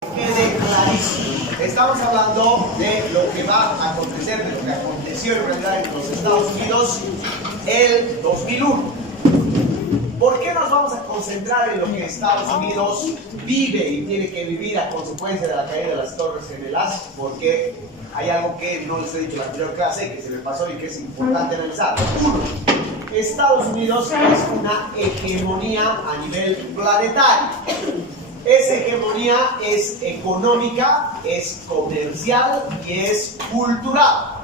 Quede clarísimo. Estamos hablando de lo que va a acontecer, de lo que aconteció en realidad en los Estados Unidos el 2001. ¿Por qué nos vamos a concentrar en lo que Estados Unidos vive y tiene que vivir a consecuencia de la caída de las Torres Gemelas? Porque hay algo que no les he dicho en la anterior clase, que se me pasó y que es importante analizar. Uno, Estados Unidos es una hegemonía a nivel planetario. Esa hegemonía es económica, es comercial y es cultural.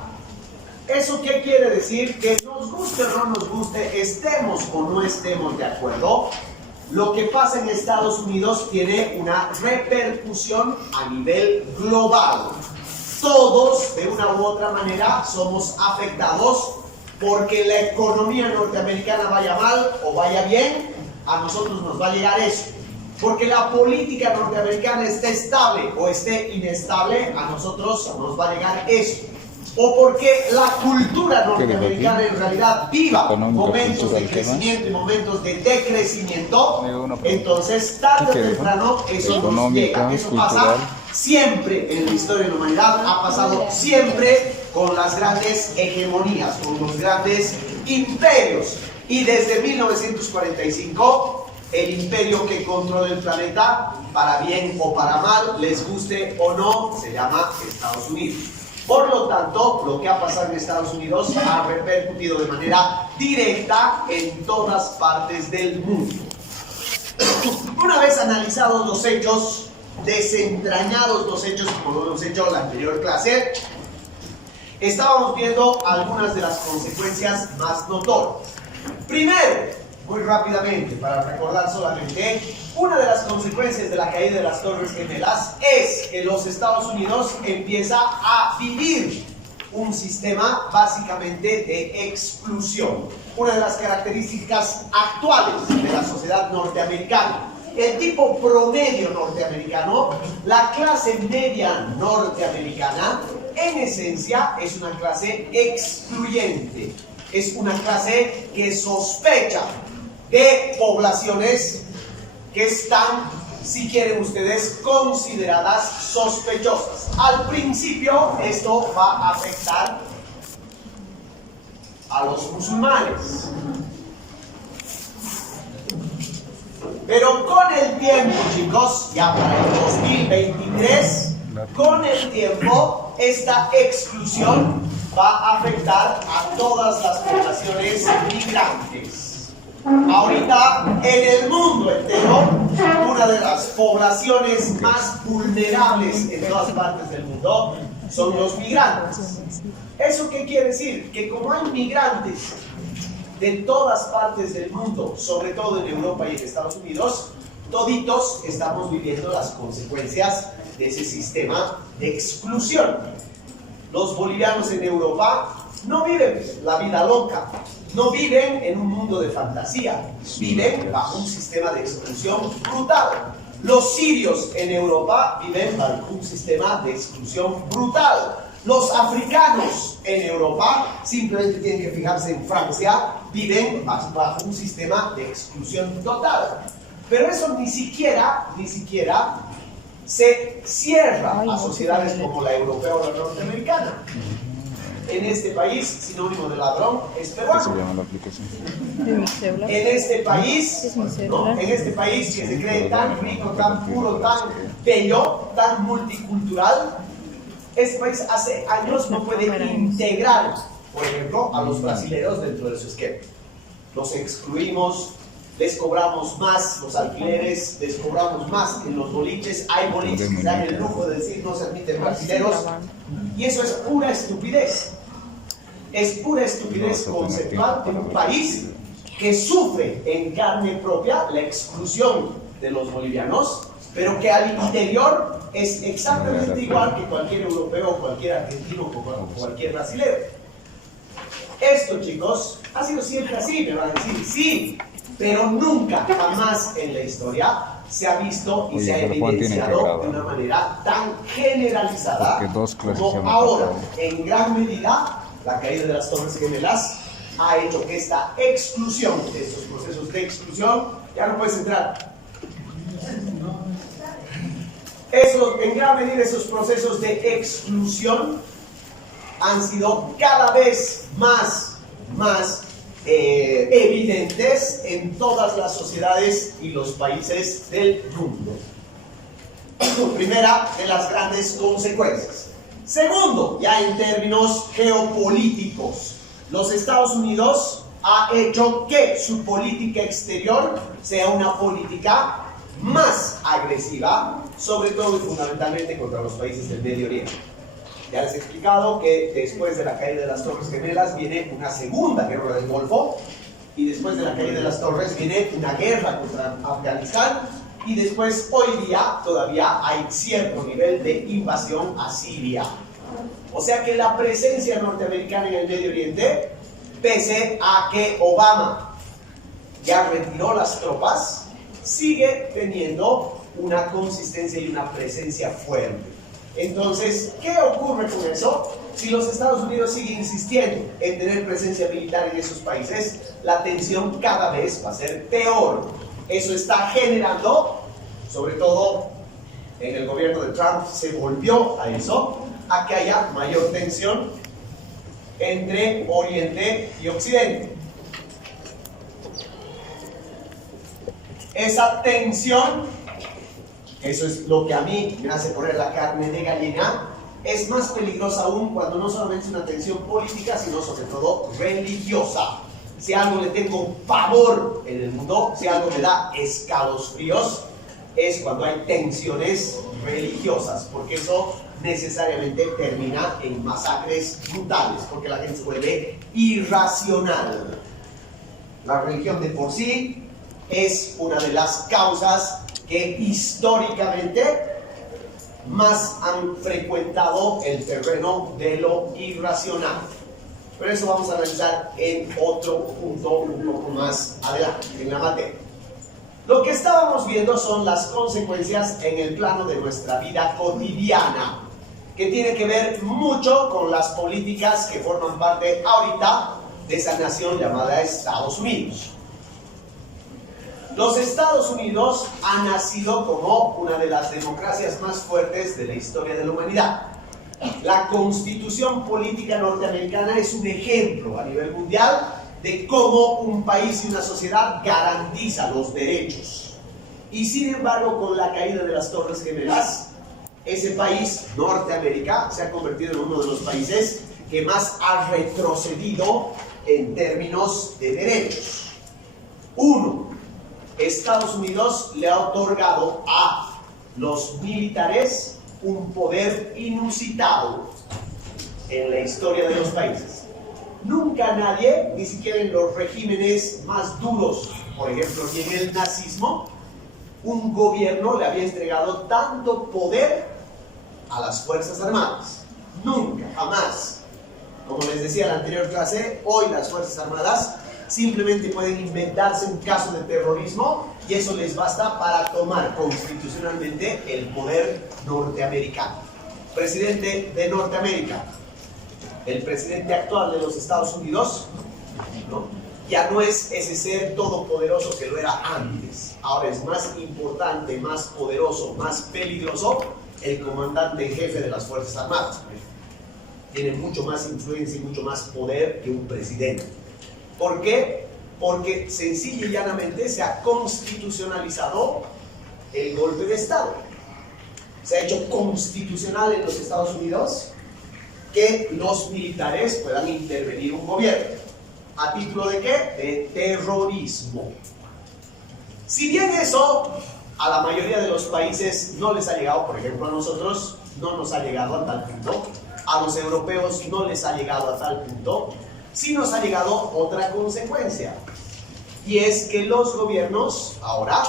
¿Eso qué quiere decir? Que nos guste o no nos guste, estemos o no estemos de acuerdo, lo que pasa en Estados Unidos tiene una repercusión a nivel global. Todos, de una u otra manera, somos afectados porque la economía norteamericana vaya mal o vaya bien, a nosotros nos va a llegar eso. Porque la política norteamericana esté estable o esté inestable, a nosotros nos va a llegar eso. O porque la cultura norteamericana en realidad viva momentos de crecimiento y momentos de decrecimiento, entonces tarde o temprano eso nos llega. Eso pasa siempre en la historia de la humanidad, ha pasado siempre con las grandes hegemonías, con los grandes imperios. Y desde 1945, el imperio que controla el planeta, para bien o para mal, les guste o no, se llama Estados Unidos. Por lo tanto, lo que ha pasado en Estados Unidos ha repercutido de manera directa en todas partes del mundo. Una vez analizados los hechos, desentrañados los hechos, como lo hemos hecho en la anterior clase, estábamos viendo algunas de las consecuencias más notorias. Primero, muy rápidamente, para recordar solamente, una de las consecuencias de la caída de las Torres Gemelas es que los Estados Unidos empieza a vivir un sistema básicamente de exclusión. Una de las características actuales de la sociedad norteamericana. El tipo promedio norteamericano, la clase media norteamericana, en esencia es una clase excluyente. Es una clase que sospecha de poblaciones que están, si quieren ustedes, consideradas sospechosas. Al principio esto va a afectar a los musulmanes. Pero con el tiempo, chicos, ya para el 2023, con el tiempo, esta exclusión va a afectar a todas las poblaciones migrantes. Ahorita, en el mundo entero, una de las poblaciones más vulnerables en todas partes del mundo son los migrantes. ¿Eso qué quiere decir? Que como hay migrantes de todas partes del mundo, sobre todo en Europa y en Estados Unidos, toditos estamos viviendo las consecuencias de ese sistema de exclusión. Los bolivianos en Europa no viven la vida loca, no viven en un mundo de fantasía, viven bajo un sistema de exclusión brutal. Los sirios en Europa viven bajo un sistema de exclusión brutal. Los africanos en Europa, simplemente tienen que fijarse en Francia, viven bajo un sistema de exclusión total. Pero eso ni siquiera se cierra a sociedades como la europea o la norteamericana. En este país, sinónimo de ladrón es peruano. En este país, ¿no? En este país que se cree tan rico, tan puro, tan bello, tan multicultural, este país hace años no puede integrar, por ejemplo, a los brasileños dentro de su esquema. Los excluimos, les cobramos más los alquileres, les cobramos más en los boliches. Hay boliches que dan el lujo de decir no se admiten brasileños. Y eso es pura estupidez. Es pura estupidez conceptual de un país que sufre en carne propia la exclusión de los bolivianos, pero que al interior es exactamente igual que cualquier europeo, cualquier argentino o cualquier brasileño. Esto, chicos, ha sido siempre así, me van a decir, sí, pero nunca, jamás en la historia se ha visto y se ha evidenciado de una manera tan generalizada como ahora. En gran medida, la caída de las Torres Gemelas ha hecho que esta exclusión, estos procesos de exclusión, ya no puedes entrar. En gran medida esos procesos de exclusión han sido cada vez más evidentes en todas las sociedades y los países del mundo. Primera de las grandes consecuencias. Segundo, ya en términos geopolíticos, los Estados Unidos ha hecho que su política exterior sea una política más agresiva, sobre todo y fundamentalmente contra los países del Medio Oriente. Ya les he explicado que después de la caída de las Torres Gemelas viene una segunda guerra del Golfo, y después de la caída de las Torres viene una guerra contra Afganistán, y después hoy día todavía hay cierto nivel de invasión a Siria. O sea que la presencia norteamericana en el Medio Oriente, pese a que Obama ya retiró las tropas, sigue teniendo una consistencia y una presencia fuerte. Entonces, ¿qué ocurre con eso? Si los Estados Unidos siguen insistiendo en tener presencia militar en esos países, la tensión cada vez va a ser peor. Eso está generando, sobre todo en el gobierno de Trump, se volvió a eso, a que haya mayor tensión entre Oriente y Occidente. Esa tensión, eso es lo que a mí me hace poner la carne de gallina, es más peligrosa aún cuando no solamente es una tensión política, sino sobre todo religiosa. Si algo le tengo pavor en el mundo, si algo me da escalofríos, es cuando hay tensiones religiosas, porque eso necesariamente termina en masacres brutales, porque la gente se vuelve irracional. La religión de por sí es una de las causas que históricamente más han frecuentado el terreno de lo irracional. Pero eso vamos a analizar en otro punto un poco más adelante en la materia. Lo que estábamos viendo son las consecuencias en el plano de nuestra vida cotidiana, que tiene que ver mucho con las políticas que forman parte ahorita de esa nación llamada Estados Unidos. Los Estados Unidos han nacido como una de las democracias más fuertes de la historia de la humanidad. La Constitución política norteamericana es un ejemplo a nivel mundial de cómo un país y una sociedad garantiza los derechos. Y sin embargo, con la caída de las Torres Gemelas, ese país, Norteamérica, se ha convertido en uno de los países que más ha retrocedido en términos de derechos. Uno, Estados Unidos le ha otorgado a los militares un poder inusitado en la historia de los países. Nunca nadie, ni siquiera en los regímenes más duros, por ejemplo, ni en el nazismo, un gobierno le había entregado tanto poder a las Fuerzas Armadas. Nunca, jamás. Como les decía en la anterior clase, hoy las Fuerzas Armadas simplemente pueden inventarse un caso de terrorismo y eso les basta para tomar constitucionalmente el poder norteamericano. Presidente de Norteamérica, el presidente actual de los Estados Unidos, ¿no? Ya no es ese ser todopoderoso que lo era antes. Ahora es más importante, más poderoso, más peligroso el comandante en jefe de las Fuerzas Armadas. Tiene mucho más influencia y mucho más poder que un presidente. ¿Por qué? Porque sencilla y llanamente se ha constitucionalizado el golpe de Estado. Se ha hecho constitucional en los Estados Unidos que los militares puedan intervenir un gobierno. ¿A título de qué? De terrorismo. Si bien eso a la mayoría de los países no les ha llegado, por ejemplo a nosotros no nos ha llegado a tal punto, a los europeos no les ha llegado a tal punto, sí nos ha llegado otra consecuencia, y es que los gobiernos ahora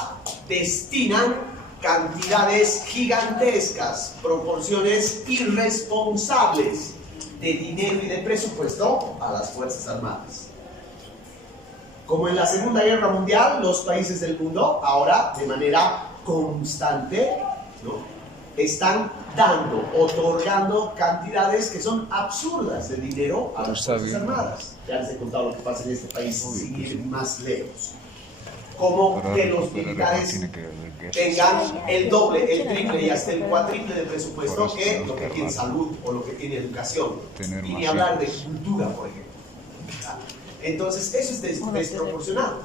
destinan cantidades gigantescas, proporciones irresponsables de dinero y de presupuesto a las Fuerzas Armadas. Como en la Segunda Guerra Mundial, los países del mundo ahora de manera constante, ¿no?, están otorgando cantidades que son absurdas de dinero a las Fuerzas Armadas. Ya les he contado lo que pasa en este país sin ir más lejos. como que los militares tengan el doble, el triple y hasta el cuatriple de presupuesto que lo que tiene salud o lo que tiene educación. Y ni hablar de cultura, por ejemplo. Entonces, eso es desproporcionado.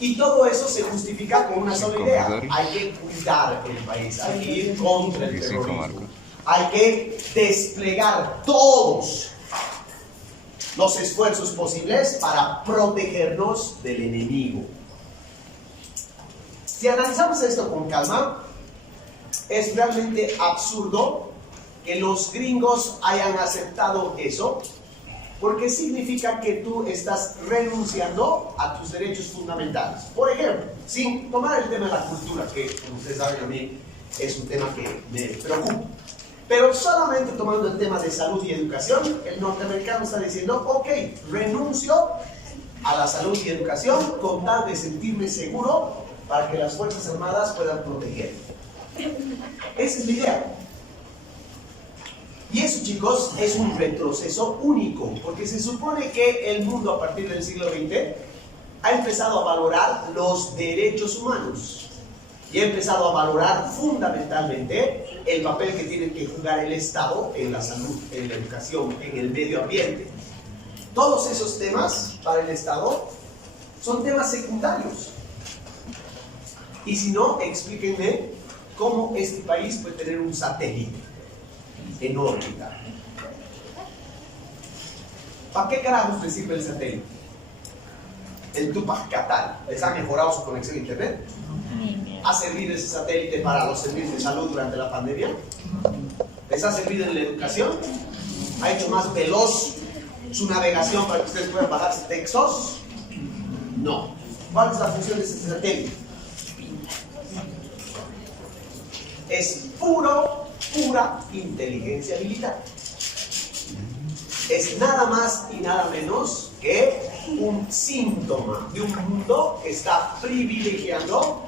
Y todo eso se justifica con una sola idea. Hay que cuidar el país, hay que ir contra el terrorismo. Hay que desplegar todos los esfuerzos posibles para protegernos del enemigo. Si analizamos esto con calma, es realmente absurdo que los gringos hayan aceptado eso, porque significa que tú estás renunciando a tus derechos fundamentales. Por ejemplo, sin tomar el tema de la cultura, que como ustedes saben a mí es un tema que me preocupa, pero solamente tomando el tema de salud y educación, el norteamericano está diciendo, ok, renuncio a la salud y educación con tal de sentirme seguro para que las Fuerzas Armadas puedan proteger. Esa es la idea. Y eso, chicos, es un retroceso único, porque se supone que el mundo a partir del siglo XX ha empezado a valorar los derechos humanos y ha empezado a valorar fundamentalmente el papel que tiene que jugar el Estado en la salud, en la educación, en el medio ambiente. Todos esos temas para el Estado son temas secundarios. Y si no, explíquenme cómo este país puede tener un satélite en órbita. ¿Para qué carajos le sirve el satélite? El Tupac Katari, ¿les ha mejorado su conexión a internet? ¿Ha servido ese satélite para los servicios de salud durante la pandemia? ¿Les ha servido en la educación? ¿Ha hecho más veloz su navegación para que ustedes puedan bajarse textos? No. ¿Cuál es la función de ese satélite? Es pura inteligencia militar. Es nada más y nada menos que un síntoma de un mundo que está privilegiando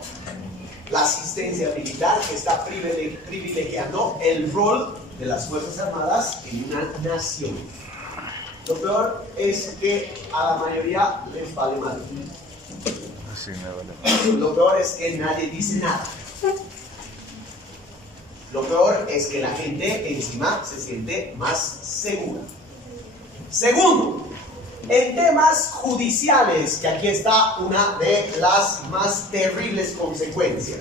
la asistencia militar, que está privilegiando el rol de las Fuerzas Armadas en una nación. Lo peor es que a la mayoría les vale mal. Lo peor es que nadie dice nada. Lo peor es que la gente encima se siente más segura. Segundo, en temas judiciales, que aquí está una de las más terribles consecuencias.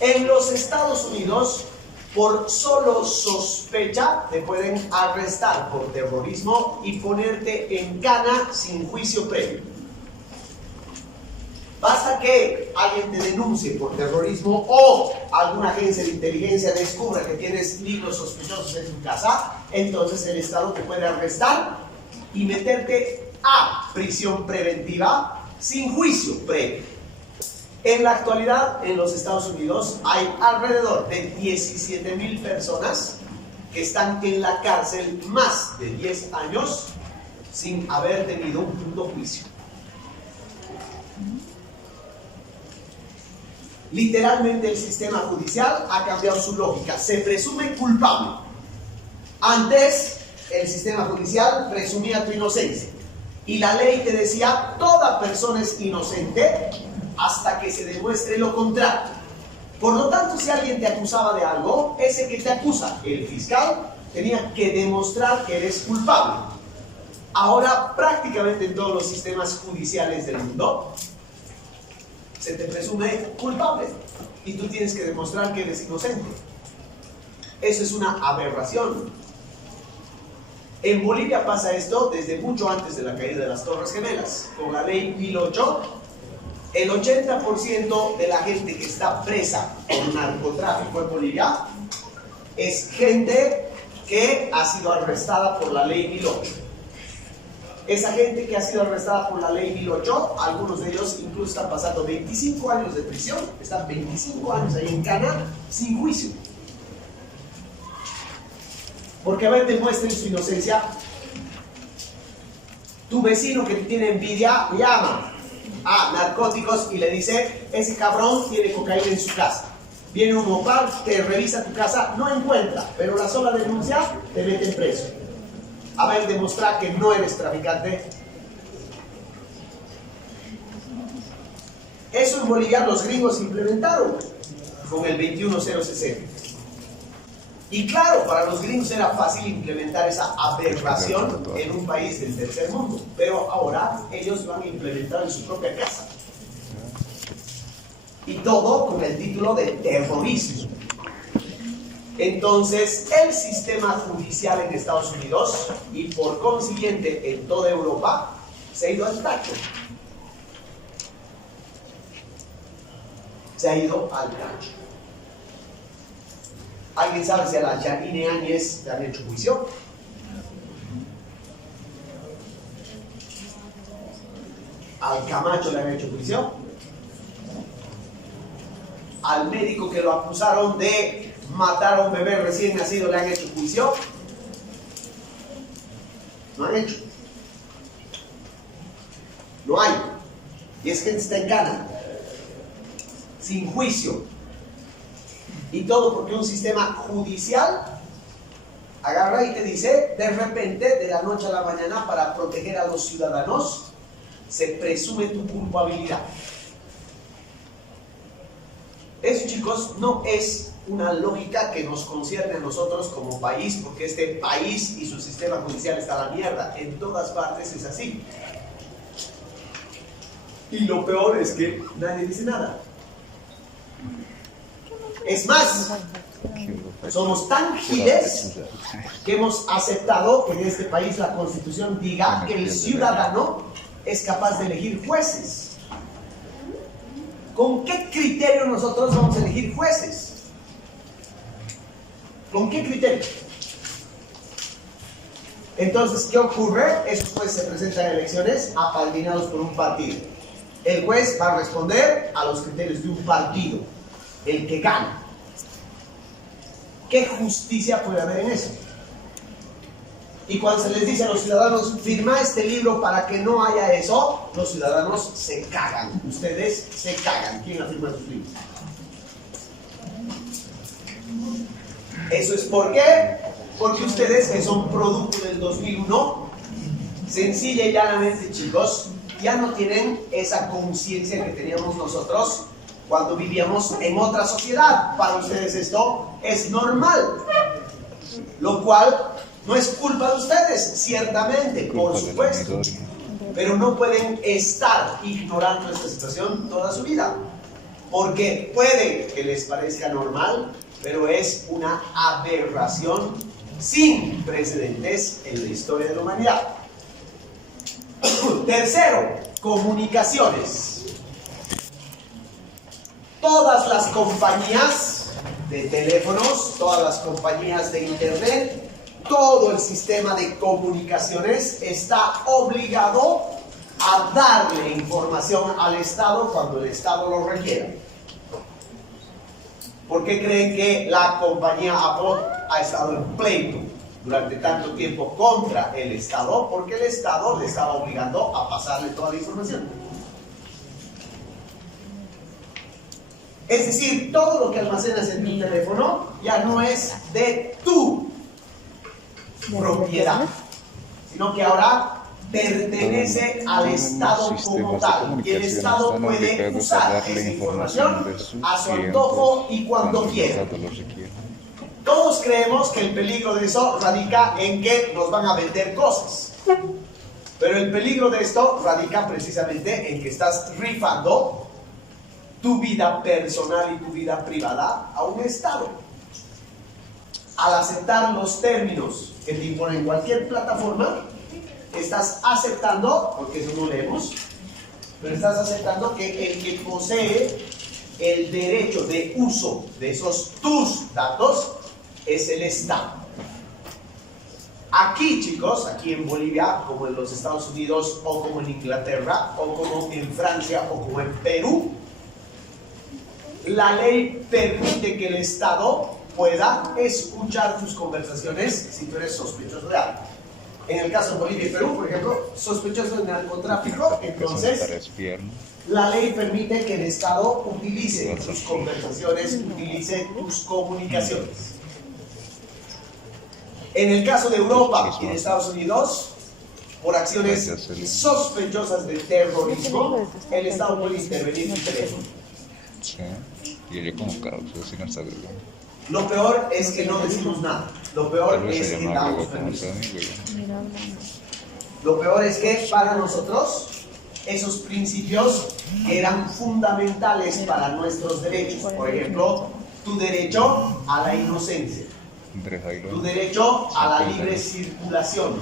En los Estados Unidos, por solo sospecha, te pueden arrestar por terrorismo y ponerte en cana sin juicio previo. Basta que alguien te denuncie por terrorismo o alguna agencia de inteligencia descubra que tienes libros sospechosos en tu casa, entonces el Estado te puede arrestar y meterte a prisión preventiva sin juicio previo. En la actualidad, en los Estados Unidos, hay alrededor de 17,000 personas que están en la cárcel más de 10 años sin haber tenido un punto juicio. Literalmente el sistema judicial ha cambiado su lógica. Se presume culpable. Antes, el sistema judicial presumía tu inocencia. Y la ley te decía, toda persona es inocente hasta que se demuestre lo contrario. Por lo tanto, si alguien te acusaba de algo, ese que te acusa, el fiscal, tenía que demostrar que eres culpable. Ahora, prácticamente en todos los sistemas judiciales del mundo, se te presume culpable y tú tienes que demostrar que eres inocente. Eso es una aberración. En Bolivia pasa esto desde mucho antes de la caída de las Torres Gemelas. Con la ley 1008, el 80% de la gente que está presa por narcotráfico en Bolivia es gente que ha sido arrestada por la ley 1008. Esa gente que ha sido arrestada por la ley 1008, algunos de ellos incluso están pasando 25 años de prisión, están 25 años ahí en cana sin juicio. Porque a ver, demuestren su inocencia. Tu vecino que te tiene envidia llama a narcóticos y le dice, ese cabrón tiene cocaína en su casa. Viene un mopar, te revisa tu casa, no encuentra, pero la sola denuncia te mete en preso. A ver, demostrar que no eres traficante. Eso en Bolivia los gringos implementaron con el 21060. Y claro, para los gringos era fácil implementar esa aberración en un país del tercer mundo, pero ahora ellos lo han implementado en su propia casa. Y todo con el título de terrorismo. Entonces, el sistema judicial en Estados Unidos y por consiguiente en toda Europa se ha ido al tacho. Se ha ido al tacho. ¿Alguien sabe si a la Yanine Áñez le han hecho juicio? ¿Al Camacho le han hecho juicio? ¿Al médico que lo acusaron de matar a un bebé recién nacido le han hecho juicio? No han hecho. No hay. Y es que está en cana, sin juicio. Y todo porque un sistema judicial agarra y te dice, de repente, de la noche a la mañana, para proteger a los ciudadanos, se presume tu culpabilidad. Eso, chicos, no es una lógica que nos concierne a nosotros como país, porque este país y su sistema judicial está a la mierda. En todas partes es así. Y lo peor es que nadie dice nada. Es más, somos tan giles que hemos aceptado que en este país la Constitución diga que el ciudadano es capaz de elegir jueces. ¿Con qué criterio nosotros vamos a elegir jueces? ¿Con qué criterio? Entonces, ¿qué ocurre? Esos jueces se presentan en elecciones apadrinados por un partido. El juez va a responder a los criterios de un partido, el que gana. ¿Qué justicia puede haber en eso? Y cuando se les dice a los ciudadanos, firma este libro para que no haya eso, los ciudadanos se cagan. Ustedes se cagan. ¿Quién ha firmado sus libros? ¿Eso es por qué? Porque ustedes, que son producto del 2001, sencilla y llanamente, chicos, ya no tienen esa conciencia que teníamos nosotros cuando vivíamos en otra sociedad. Para ustedes esto es normal, lo cual no es culpa de ustedes, ciertamente, por supuesto, pero no pueden estar ignorando esta situación toda su vida, porque puede que les parezca normal, pero es una aberración sin precedentes en la historia de la humanidad. Tercero, comunicaciones. Todas las compañías de teléfonos, todas las compañías de internet, todo el sistema de comunicaciones está obligado a darle información al Estado cuando el Estado lo requiera. ¿Por qué creen que la compañía Apple ha estado en pleito durante tanto tiempo contra el Estado? Porque el Estado le estaba obligando a pasarle toda la información. Es decir, todo lo que almacenas en tu teléfono ya no es de tu propiedad, sino que ahora pertenece al Estado como tal. Y el Estado puede usar esa información a su antojo y cuando quiera. Todos creemos que el peligro de eso radica en que nos van a vender cosas. Pero el peligro de esto radica precisamente en que estás rifando tu vida personal y tu vida privada a un Estado. Al aceptar los términos que te imponen cualquier plataforma, estás aceptando, porque eso no leemos, pero estás aceptando que el que posee el derecho de uso de esos tus datos es el Estado. Aquí, chicos, aquí en Bolivia, como en los Estados Unidos, o como en Inglaterra, o como en Francia, o como en Perú, la ley permite que el Estado pueda escuchar tus conversaciones si tú eres sospechoso de algo. En el caso de Bolivia y Perú, por ejemplo, sospechoso de narcotráfico, entonces la ley permite que el Estado utilice tus conversaciones, utilice tus comunicaciones. En el caso de Europa y de Estados Unidos, por acciones sospechosas de terrorismo, el Estado puede intervenir en tu teléfono. Sí. Y yo como causa, si no sabe. Lo peor es que no decimos nada. Lo peor Tal vez es se que llama damos algo como permiso. amigo. Lo peor es que para nosotros esos principios que eran fundamentales para nuestros derechos, por ejemplo, tu derecho a la inocencia, tu derecho a la libre circulación,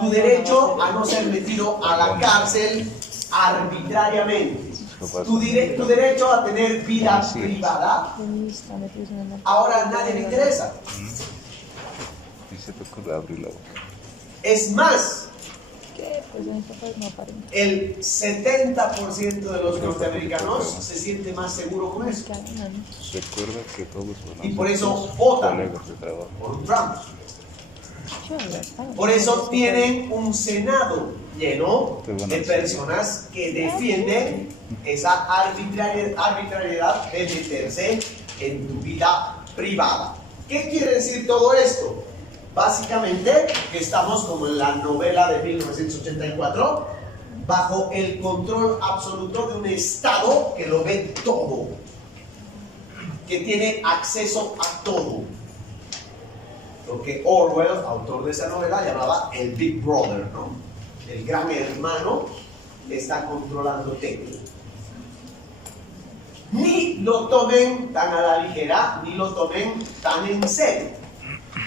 tu derecho a no ser metido a la cárcel arbitrariamente, tu derecho a tener vida privada, ahora a nadie le interesa. Y se tocó abrir la boca. Es más, el 70% de los norteamericanos se siente más seguro con eso. Recuerda que todos son Y por eso votan colegas de trabajo. por Trump. Por eso tienen un Senado lleno de personas que defienden esa arbitrariedad de meterse en tu vida privada. ¿Qué quiere decir todo esto? Básicamente que estamos como en la novela de 1984, bajo el control absoluto de un Estado que lo ve todo, que tiene acceso a todo. Lo que Orwell, autor de esa novela, llamaba el Big Brother, ¿no? El gran hermano está controlándote. Ni lo tomen tan a la ligera, ni lo tomen tan en serio.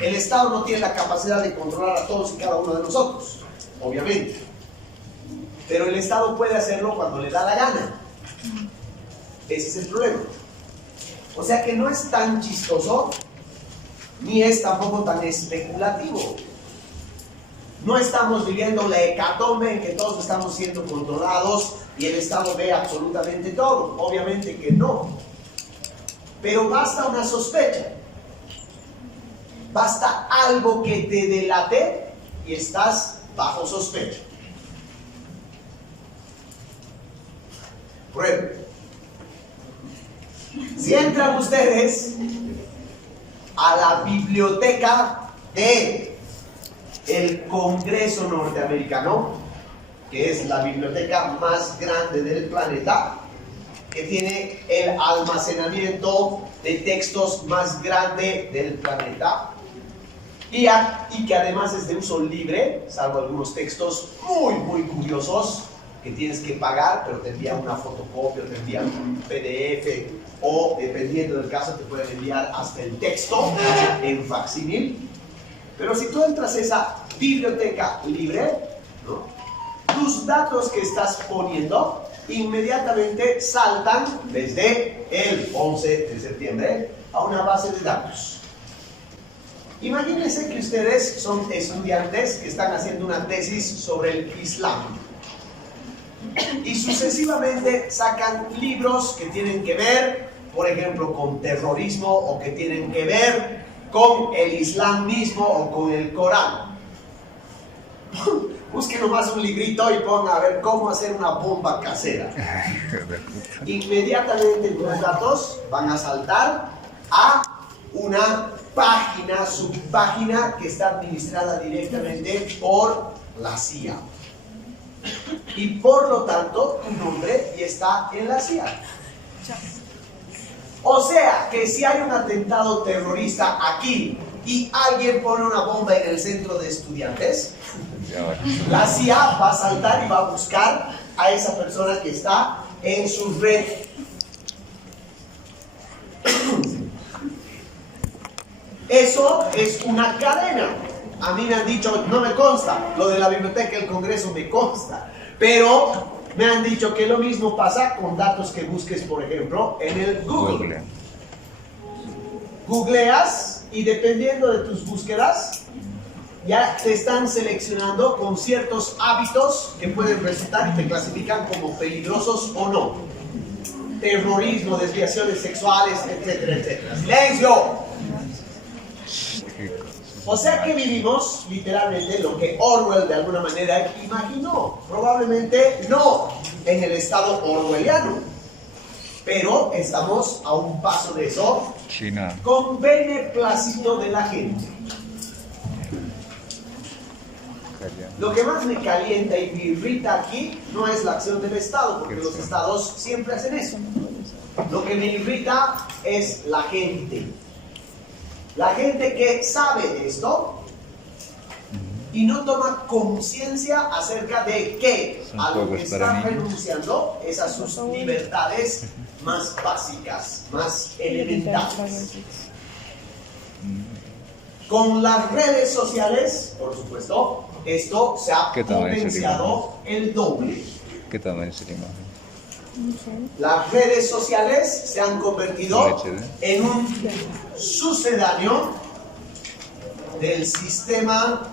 El Estado no tiene la capacidad de controlar a todos y cada uno de nosotros, obviamente. Pero el Estado puede hacerlo cuando le da la gana. Ese es el problema. O sea que no es tan chistoso, ni es tampoco tan especulativo. No estamos viviendo la hecatombe en que todos estamos siendo controlados y el Estado ve absolutamente todo. Obviamente que no. Pero basta una sospecha. Basta algo que te delate y estás bajo sospecha. Prueba. Si entran ustedes a la biblioteca de el Congreso norteamericano, que es la biblioteca más grande del planeta, que tiene el almacenamiento de textos más grande del planeta, y que además es de uso libre, salvo algunos textos muy curiosos que tienes que pagar, pero te envían una fotocopia, te envían un PDF, o dependiendo del caso te pueden enviar hasta el texto en facsímil. Pero si tú entras a esa biblioteca libre, ¿no?, tus datos que estás poniendo inmediatamente saltan desde el 11 de septiembre a una base de datos. Imagínense que ustedes son estudiantes que están haciendo una tesis sobre el Islam y sucesivamente sacan libros que tienen que ver, por ejemplo, con terrorismo, o que tienen que ver con el Islam mismo o con el Corán. Busquen nomás un librito y pongan a ver cómo hacer una bomba casera. Inmediatamente los datos van a saltar a una página, subpágina que está administrada directamente por la CIA. Y por lo tanto, tu nombre ya está en la CIA. O sea que si hay un atentado terrorista aquí y alguien pone una bomba en el centro de estudiantes, la CIA va a saltar y va a buscar a esa persona que está en su red. Eso es una cadena. A mí me han dicho, no me consta, lo de la biblioteca del Congreso me consta, pero me han dicho que lo mismo pasa con datos que busques, por ejemplo, en el Google. Googleas y dependiendo de tus búsquedas, ya te están seleccionando con ciertos hábitos que pueden resultar y te clasifican como peligrosos o no. Terrorismo, desviaciones sexuales, etcétera, etcétera. ¡Silencio! O sea que vivimos literalmente lo que Orwell de alguna manera imaginó. Probablemente no en el estado orwelliano, pero estamos a un paso de eso, China, con beneplácito de la gente. Lo que más me calienta y me irrita aquí no es la acción del Estado, porque los estados siempre hacen eso. Lo que me irrita es la gente. La gente que sabe de esto y no toma conciencia acerca de que a lo que están renunciando es a sus libertades más básicas, más elementales. Con las redes sociales, por supuesto, esto se ha potenciado el doble. ¿Qué tamaño es la imagen? Las redes sociales se han convertido en un sucedáneo del sistema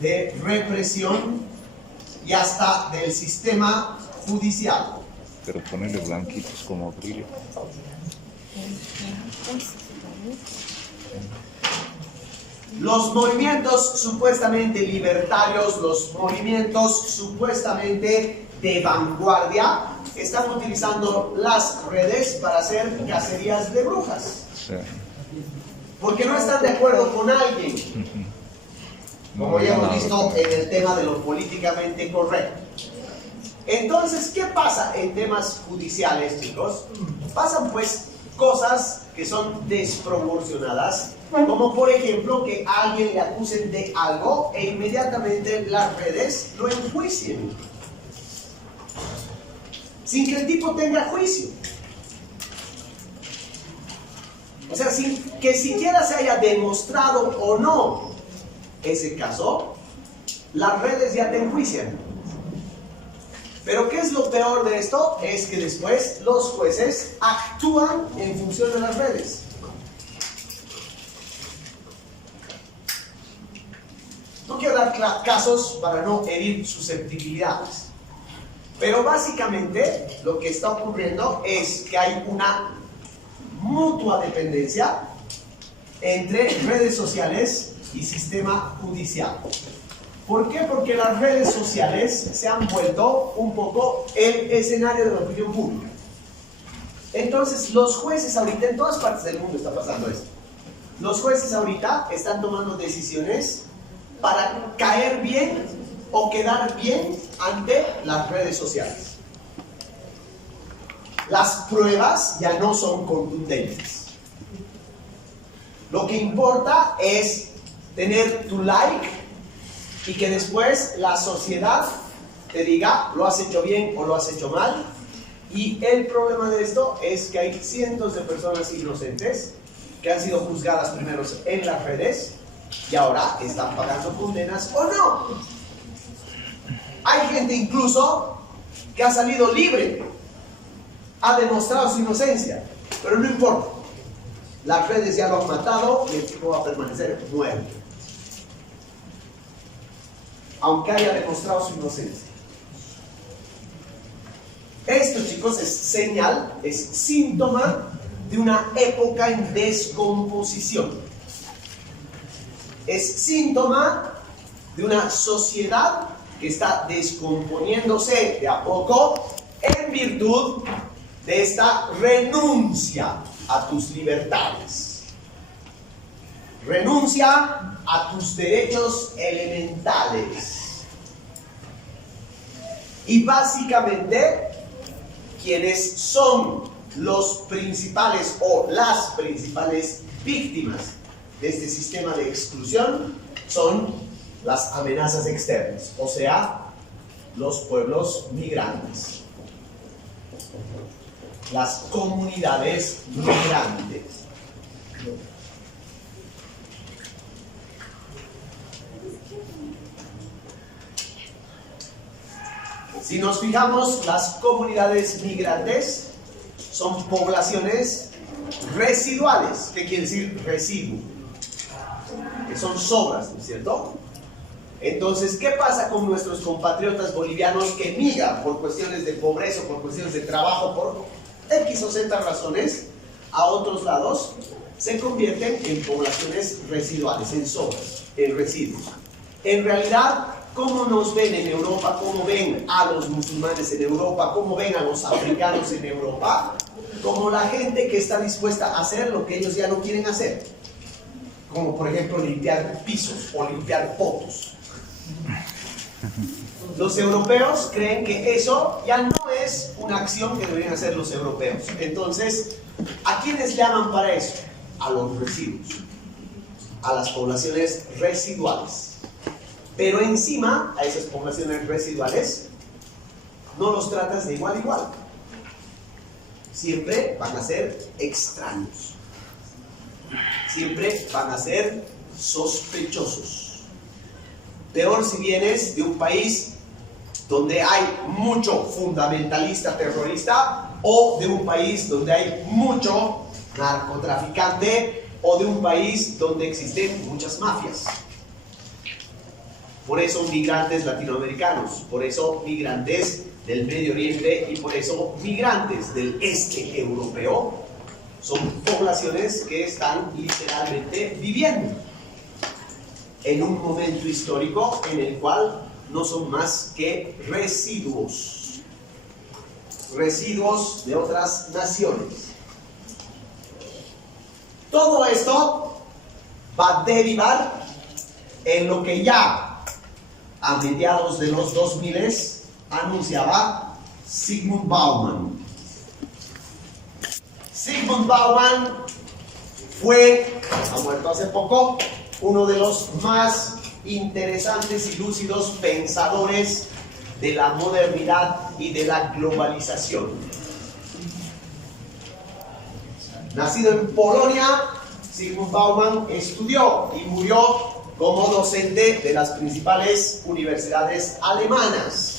de represión y hasta del sistema judicial. Pero ponerle blanquitos como brillo. Los movimientos supuestamente libertarios, los movimientos supuestamente de vanguardia, están utilizando las redes para hacer cacerías de brujas. Sí. Porque no están de acuerdo con alguien. Como ya hemos visto en el tema de lo políticamente correcto. Entonces, ¿qué pasa en temas judiciales, chicos? Pasan pues cosas que son desproporcionadas, como por ejemplo que a alguien le acusen de algo e inmediatamente las redes lo enjuicien, sin que el tipo tenga juicio. O sea, sin que siquiera se haya demostrado o no ese caso, las redes ya te enjuician. Pero ¿qué es lo peor de esto? Es que después los jueces actúan en función de las redes. No quiero dar casos para no herir susceptibilidades. Pero básicamente lo que está ocurriendo es que hay una mutua dependencia entre redes sociales y sistema judicial. ¿Por qué? Porque las redes sociales se han vuelto un poco el escenario de la opinión pública. Entonces, los jueces ahorita, en todas partes del mundo está pasando esto. Los jueces ahorita están tomando decisiones para caer bien o quedar bien ante las redes sociales. Las pruebas ya no son contundentes. Lo que importa es tener tu like y que después la sociedad te diga lo has hecho bien o lo has hecho mal. Y el problema de esto es que hay cientos de personas inocentes que han sido juzgadas primero en las redes y ahora están pagando condenas o no. Hay gente incluso que ha salido libre, ha demostrado su inocencia, pero no importa. Las redes ya lo han matado y el tipo va a permanecer muerto, aunque haya demostrado su inocencia. Esto, chicos, es señal, es síntoma de una época en descomposición. Es síntoma de una sociedad que está descomponiéndose de a poco en virtud de esta renuncia a tus libertades. Renuncia a tus derechos elementales. Y básicamente, quienes son los principales o las principales víctimas de este sistema de exclusión son las amenazas externas, o sea, los pueblos migrantes, las comunidades migrantes. Si nos fijamos, las comunidades migrantes son poblaciones residuales. ¿Qué quiere decir residuo? Que son sobras, ¿no es cierto? Entonces, ¿qué pasa con nuestros compatriotas bolivianos que migran por cuestiones de pobreza, por cuestiones de trabajo, por X o Z razones a otros lados? Se convierten en poblaciones residuales, en sobras, en residuos. En realidad, ¿cómo nos ven en Europa? ¿Cómo ven a los musulmanes en Europa? ¿Cómo ven a los africanos en Europa? Como la gente que está dispuesta a hacer lo que ellos ya no quieren hacer. Como por ejemplo limpiar pisos o limpiar potos. Los europeos creen que eso ya no es una acción que deberían hacer los europeos. Entonces, ¿a quiénes llaman para eso? A los residuos, a las poblaciones residuales. Pero encima, a esas poblaciones residuales, no los tratas de igual a igual. Siempre van a ser extraños. Siempre van a ser sospechosos. Peor si vienes de un país donde hay mucho fundamentalista terrorista, o de un país donde hay mucho narcotraficante, o de un país donde existen muchas mafias. Por eso migrantes latinoamericanos, por eso migrantes del Medio Oriente y por eso migrantes del este europeo son poblaciones que están literalmente viviendo en un momento histórico en el cual no son más que residuos de otras naciones. Todo esto va a derivar en lo que ya a mediados de los 2000 anunciaba Zygmunt Bauman. Zygmunt Bauman ha muerto hace poco, uno de los más interesantes y lúcidos pensadores de la modernidad y de la globalización. Nacido en Polonia, Zygmunt Bauman estudió y murió como docente de las principales universidades alemanas.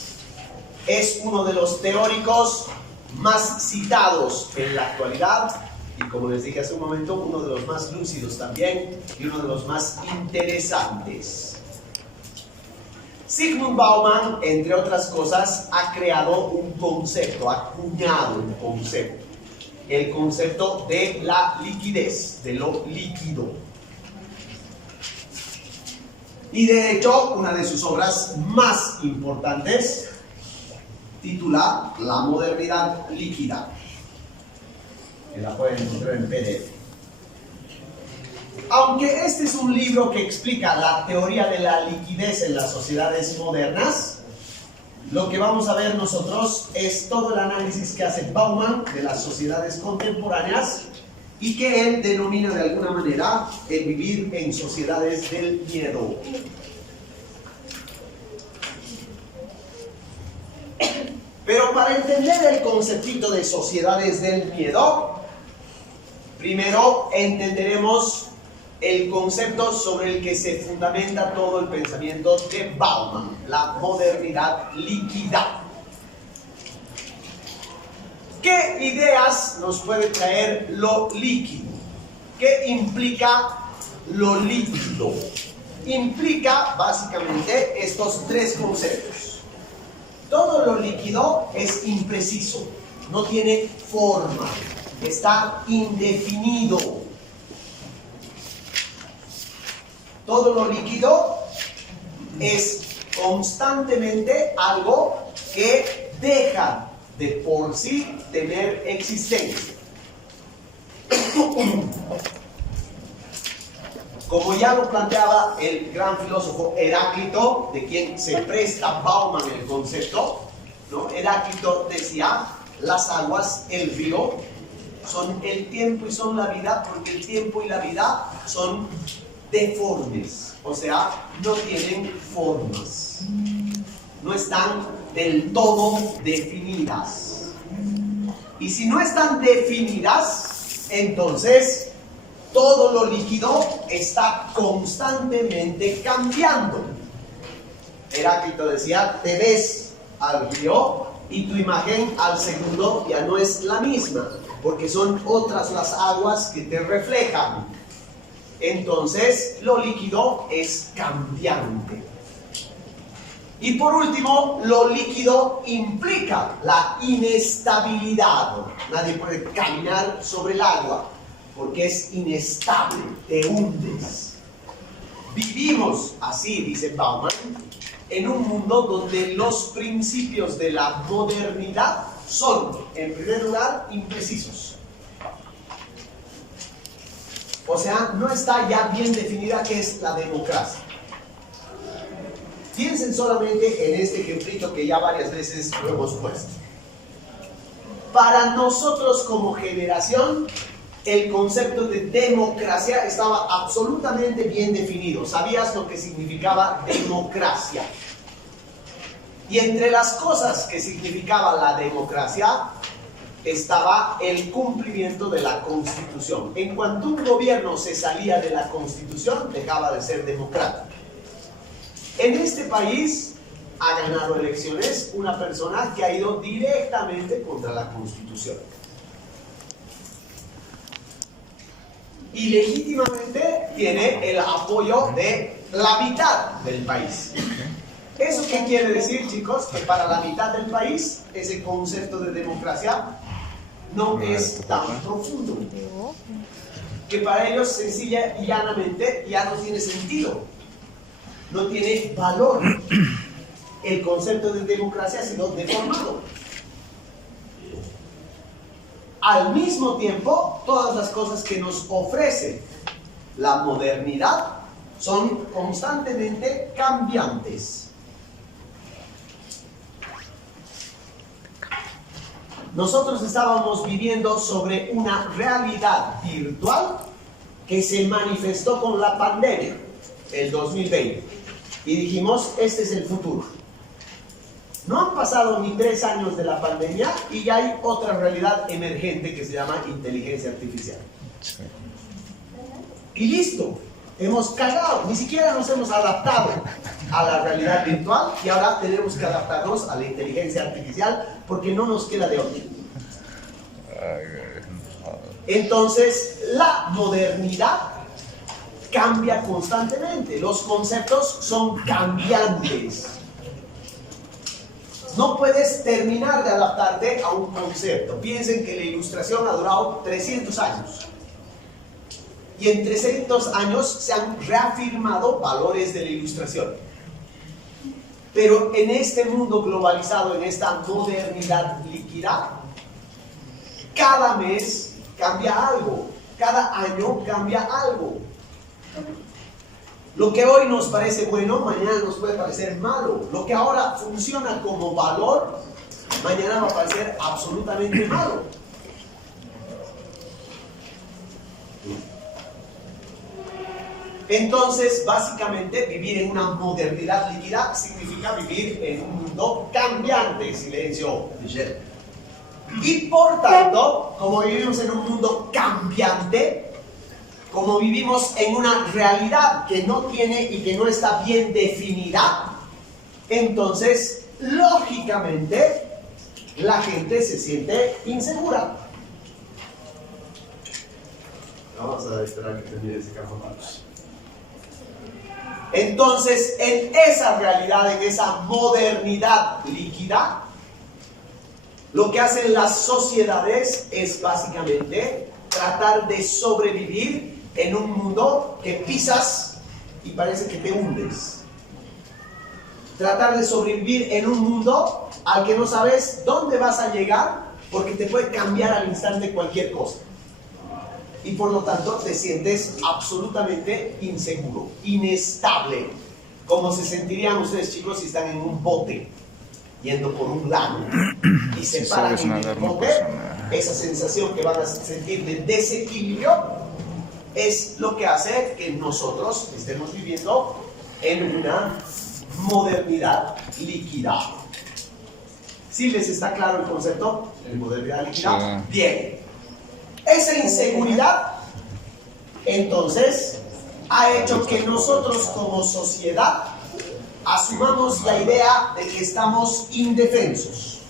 Es uno de los teóricos más citados en la actualidad y, como les dije hace un momento, uno de los más lúcidos también y uno de los más interesantes. Zygmunt Bauman, entre otras cosas, ha creado un concepto, ha acuñado un concepto, el concepto de la liquidez, de lo líquido. Y de hecho, una de sus obras más importantes titula La modernidad líquida, que la pueden encontrar en PDF. Aunque este es un libro que explica la teoría de la liquidez en las sociedades modernas, lo que vamos a ver nosotros es todo el análisis que hace Bauman de las sociedades contemporáneas y que él denomina de alguna manera el vivir en sociedades del miedo. Pero para entender el conceptito de sociedades del miedo, primero entenderemos el concepto sobre el que se fundamenta todo el pensamiento de Bauman, la modernidad líquida. ¿Qué ideas nos puede traer lo líquido? ¿Qué implica lo líquido? Implica básicamente estos tres conceptos. Todo lo líquido es impreciso, no tiene forma, está indefinido. Todo lo líquido es constantemente algo que deja de por sí tener existencia. Como ya lo planteaba el gran filósofo Heráclito, de quien se presta Bauman el concepto, ¿no? Heráclito decía, las aguas, el río, son el tiempo y son la vida, porque el tiempo y la vida son deformes, o sea, no tienen formas, no están del todo definidas. Y si no están definidas, entonces todo lo líquido está constantemente cambiando. Heráclito decía, te ves al río y tu imagen al segundo ya no es la misma, porque son otras las aguas que te reflejan. Entonces, lo líquido es cambiante. Y por último, lo líquido implica la inestabilidad. Nadie puede caminar sobre el agua porque es inestable, te hundes. Vivimos, así dice Bauman, en un mundo donde los principios de la modernidad son, en primer lugar, imprecisos. O sea, no está ya bien definida qué es la democracia. Piensen solamente en este ejemplito que ya varias veces lo hemos puesto. Para nosotros como generación, el concepto de democracia estaba absolutamente bien definido. Sabías lo que significaba democracia. Y entre las cosas que significaba la democracia estaba el cumplimiento de la Constitución. En cuanto un gobierno se salía de la Constitución, dejaba de ser democrático. En este país ha ganado elecciones una persona que ha ido directamente contra la Constitución. Y legítimamente tiene el apoyo de la mitad del país. ¿Eso qué quiere decir, chicos? Que para la mitad del país ese concepto de democracia no es tan profundo. Que para ellos sencilla y llanamente ya no tiene sentido. No tiene valor. El concepto de democracia ha sido deformado. Al mismo tiempo, todas las cosas que nos ofrece la modernidad son constantemente cambiantes. Nosotros estábamos viviendo sobre una realidad virtual que se manifestó con la pandemia, el 2020. Y dijimos, este es el futuro. No han pasado ni 3 años de la pandemia y ya hay otra realidad emergente que se llama inteligencia artificial. Sí. Y listo, hemos cagado, ni siquiera nos hemos adaptado a la realidad virtual y ahora tenemos que adaptarnos a la inteligencia artificial porque no nos queda de otra. Entonces, la modernidad cambia constantemente, los conceptos son cambiantes. No puedes terminar de adaptarte a un concepto. Piensen que la ilustración ha durado 300 años. Y en 300 años se han reafirmado valores de la ilustración. Pero en este mundo globalizado, en esta modernidad líquida, cada mes cambia algo, cada año cambia algo. Lo que hoy nos parece bueno, mañana nos puede parecer malo. Lo que ahora funciona como valor, mañana va a parecer absolutamente malo. Entonces, básicamente, vivir en una modernidad líquida significa vivir en un mundo cambiante. Silencio. Y por tanto, como vivimos en un mundo cambiante, como vivimos en una realidad que no tiene y que no está bien definida, entonces, lógicamente, la gente se siente insegura. Vamos a esperar que termine ese campo. Entonces, en esa realidad, en esa modernidad líquida, lo que hacen las sociedades es básicamente tratar de sobrevivir en un mundo que pisas y parece que te hundes. Tratar de sobrevivir en un mundo al que no sabes dónde vas a llegar porque te puede cambiar al instante cualquier cosa. Y por lo tanto te sientes absolutamente inseguro, inestable, como se sentirían ustedes, chicos, si están en un bote yendo por un lago y se paran en el bote. Esa sensación que van a sentir de desequilibrio es lo que hace que nosotros estemos viviendo en una modernidad líquida. ¿Sí les está claro el concepto de modernidad líquida? Sí. Bien. Esa inseguridad, entonces, ha hecho que nosotros como sociedad asumamos la idea de que estamos indefensos.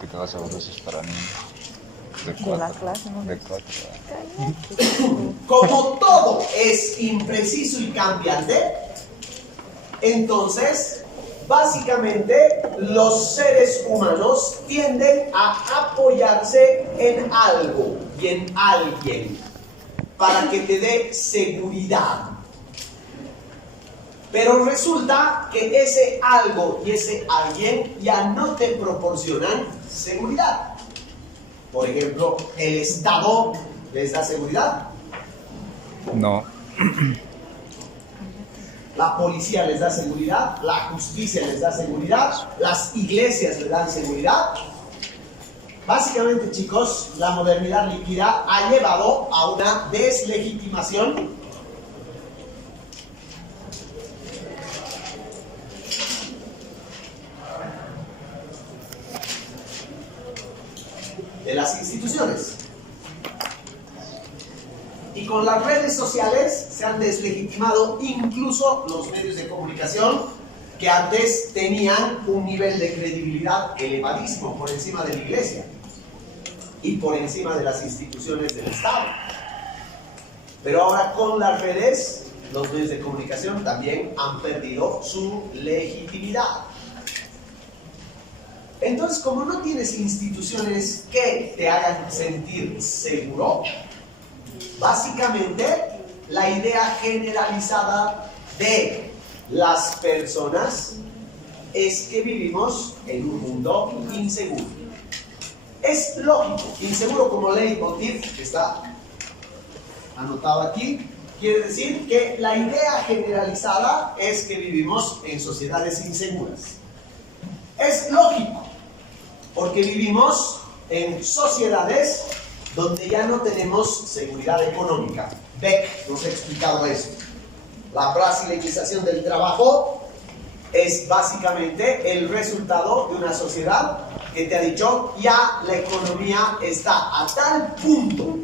Que te vas a ver eso para mí. De 4. Como todo es impreciso y cambiante, entonces, básicamente, los seres humanos tienden a apoyarse en algo y en alguien para que te dé seguridad. Pero resulta que ese algo y ese alguien ya no te proporcionan seguridad. Por ejemplo, ¿el Estado les da seguridad? No. La policía les da seguridad, la justicia les da seguridad, las iglesias les dan seguridad. Básicamente, chicos, la modernidad líquida ha llevado a una deslegitimación de las instituciones. Y con las redes sociales se han deslegitimado incluso los medios de comunicación que antes tenían un nivel de credibilidad elevadísimo por encima de la iglesia y por encima de las instituciones del Estado. Pero ahora con las redes, los medios de comunicación también han perdido su legitimidad. Entonces, como no tienes instituciones que te hagan sentir seguro, básicamente la idea generalizada de las personas es que vivimos en un mundo inseguro. Es lógico, inseguro como leitmotiv, que está anotado aquí, quiere decir que la idea generalizada es que vivimos en sociedades inseguras. Es lógico, porque vivimos en sociedades donde ya no tenemos seguridad económica. Beck nos ha explicado eso. La brasileñización del trabajo es básicamente el resultado de una sociedad que te ha dicho ya la economía está a tal punto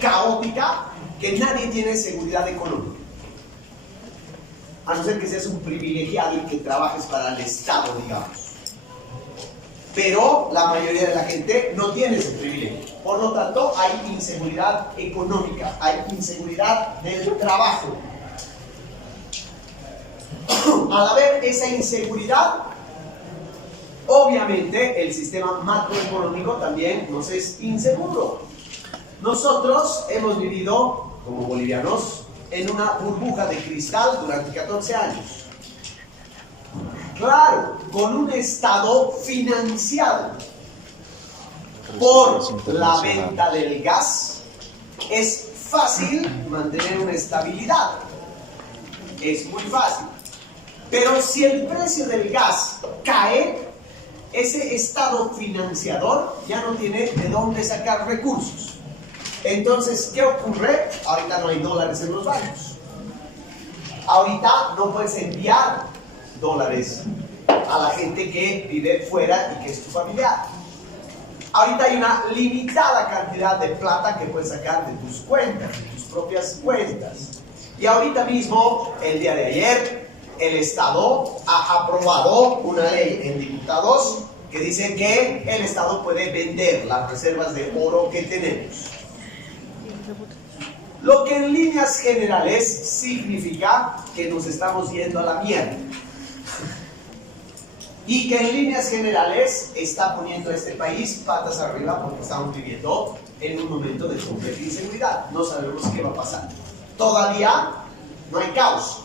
caótica que nadie tiene seguridad económica. A no ser que seas un privilegiado y que trabajes para el Estado, digamos. Pero la mayoría de la gente no tiene ese privilegio. Por lo tanto, hay inseguridad económica, hay inseguridad del trabajo. Al haber esa inseguridad, obviamente el sistema macroeconómico también nos es inseguro. Nosotros hemos vivido, como bolivianos, en una burbuja de cristal durante 14 años. Claro, con un Estado financiado por la venta del gas, es fácil mantener una estabilidad. Es muy fácil. Pero si el precio del gas cae, ese Estado financiador ya no tiene de dónde sacar recursos. Entonces, ¿qué ocurre? Ahorita no hay dólares en los bancos. Ahorita no puedes enviar dólares a la gente que vive fuera y que es tu familiar. Ahorita hay una limitada cantidad de plata que puedes sacar de tus cuentas, de tus propias cuentas. Y ahorita mismo, el día de ayer, el Estado ha aprobado una ley en diputados que dice que el Estado puede vender las reservas de oro que tenemos. Lo que en líneas generales significa que nos estamos yendo a la mierda. Y que en líneas generales está poniendo a este país patas arriba porque estamos viviendo en un momento de completa inseguridad. No sabemos qué va a pasar. Todavía no hay caos.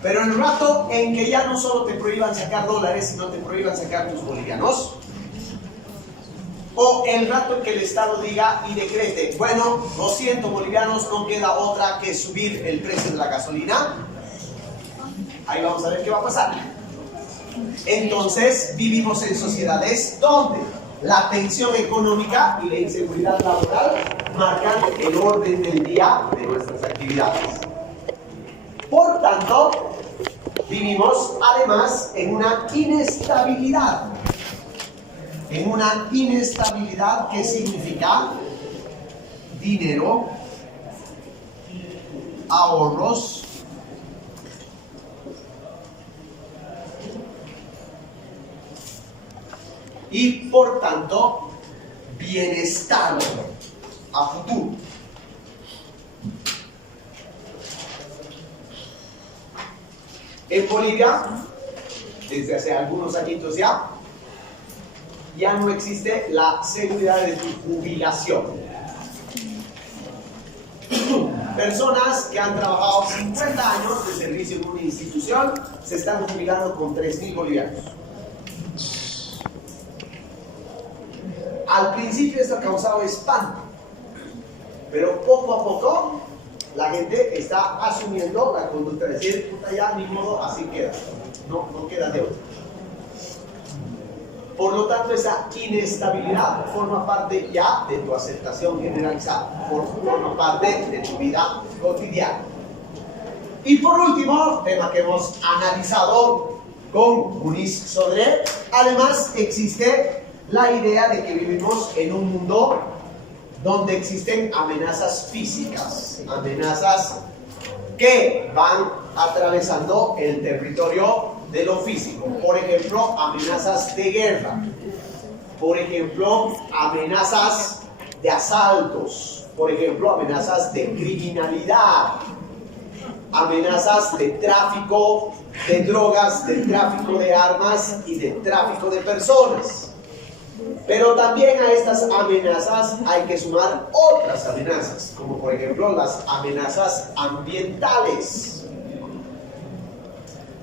Pero el rato en que ya no solo te prohíban sacar dólares, sino te prohíban sacar tus bolivianos, o el rato en que el Estado diga y decrete, bueno, lo siento bolivianos, no queda otra que subir el precio de la gasolina, ahí vamos a ver qué va a pasar. Entonces vivimos en sociedades donde la tensión económica y la inseguridad laboral marcan el orden del día de nuestras actividades. Por tanto, vivimos además en una inestabilidad. En una inestabilidad que significa dinero, ahorros, y por tanto bienestar a futuro. En Bolivia, desde hace algunos añitos ya no existe la seguridad de tu jubilación. Personas que han trabajado 50 años de servicio en una institución se están jubilando con 3.000 bolivianos. Al principio esto ha causado espanto, pero poco a poco la gente está asumiendo la conducta de decir, puta ya, ni modo, así queda. No queda de otra. Por lo tanto, esa inestabilidad forma parte ya de tu aceptación generalizada, forma parte de tu vida cotidiana. Y por último, tema que hemos analizado con Muniz Sodré, además existe la idea de que vivimos en un mundo donde existen amenazas físicas, amenazas que van atravesando el territorio de lo físico. Por ejemplo, amenazas de guerra. Por ejemplo, amenazas de asaltos. Por ejemplo, amenazas de criminalidad. Amenazas de tráfico de drogas, de tráfico de armas y de tráfico de personas. Pero también a estas amenazas hay que sumar otras amenazas, como por ejemplo las amenazas ambientales.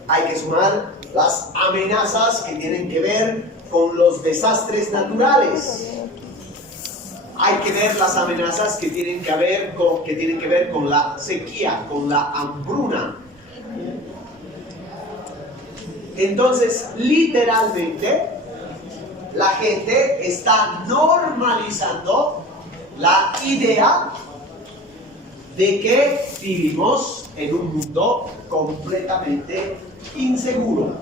Hay que sumar las amenazas que tienen que ver con los desastres naturales. Hay que ver las amenazas que tienen que ver con la sequía, con la hambruna. Entonces, literalmente, la gente está normalizando la idea de que vivimos en un mundo completamente inseguro.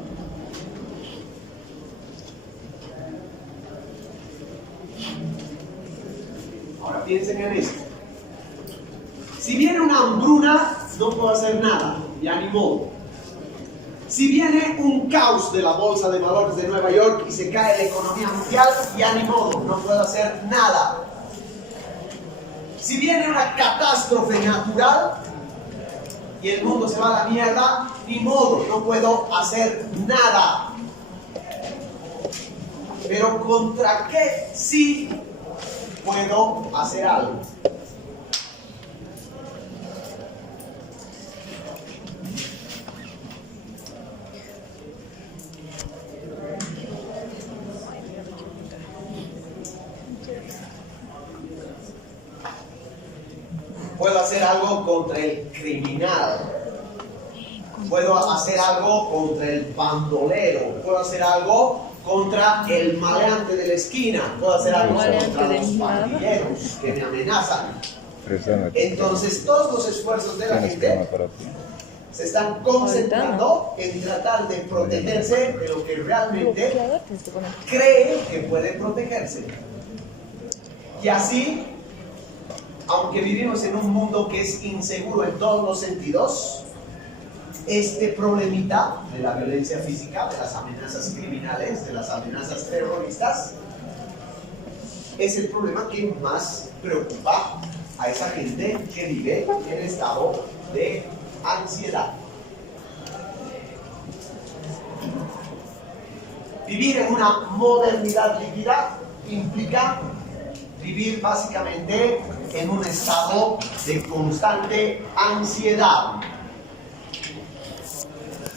Ahora piensen en esto. Si viene una hambruna, no puedo hacer nada, ya ni modo. Si viene un caos de la bolsa de valores de Nueva York y se cae la economía mundial, ya ni modo, no puedo hacer nada. Si viene una catástrofe natural y el mundo se va a la mierda, ni modo, no puedo hacer nada. Pero ¿contra qué sí puedo hacer algo? Puedo hacer algo contra el criminal. Puedo hacer algo contra el bandolero. Puedo hacer algo contra el maleante de la esquina. Puedo hacer algo contra los pandilleros que me amenazan. Entonces todos los esfuerzos de la gente se están concentrando en tratar de protegerse de lo que realmente creen que puede protegerse. Y así, aunque vivimos en un mundo que es inseguro en todos los sentidos, este problemita de la violencia física, de las amenazas criminales, de las amenazas terroristas, es el problema que más preocupa a esa gente que vive en estado de ansiedad. Vivir en una modernidad líquida implica vivir básicamente en un estado de constante ansiedad.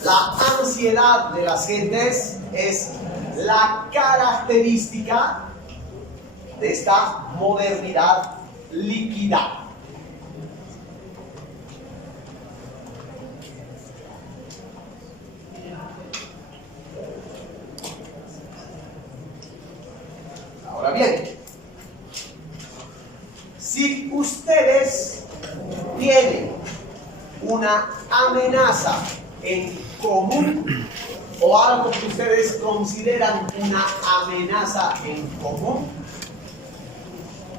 La ansiedad de las gentes es la característica de esta modernidad líquida. Ahora bien, si ustedes tienen una amenaza en común o algo que ustedes consideran una amenaza en común,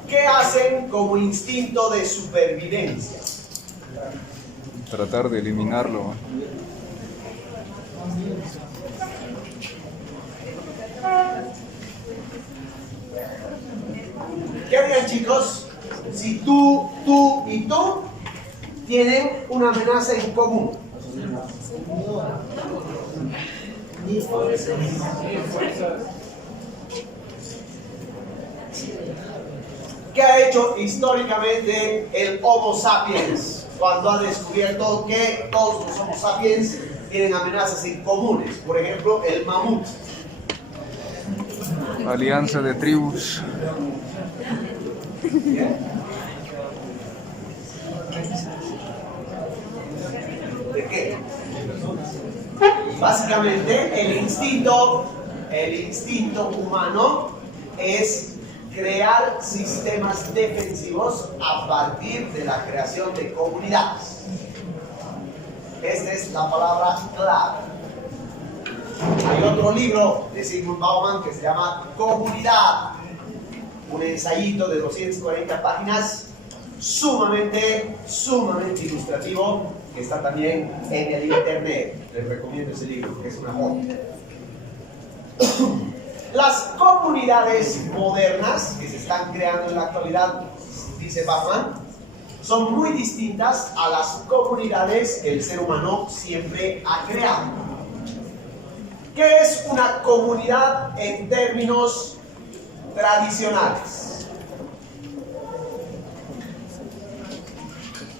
¿qué hacen como instinto de supervivencia? Tratar de eliminarlo. ¿Qué harían, chicos, si tú y tú tienen una amenaza en común? ¿Qué ha hecho históricamente el Homo sapiens cuando ha descubierto que todos los Homo sapiens tienen amenazas en comunes? Por ejemplo, el mamut. Alianza de tribus. Bien. Básicamente, el instinto humano es crear sistemas defensivos a partir de la creación de comunidades. Esta es la palabra clave. Hay otro libro de Zygmunt Bauman que se llama Comunidad, un ensayito de 240 páginas, sumamente ilustrativo, que está también en el internet. Les recomiendo ese libro, que es una joya. Las comunidades modernas que se están creando en la actualidad, dice Bauman, son muy distintas a las comunidades que el ser humano siempre ha creado. ¿Qué es una comunidad en términos tradicionales?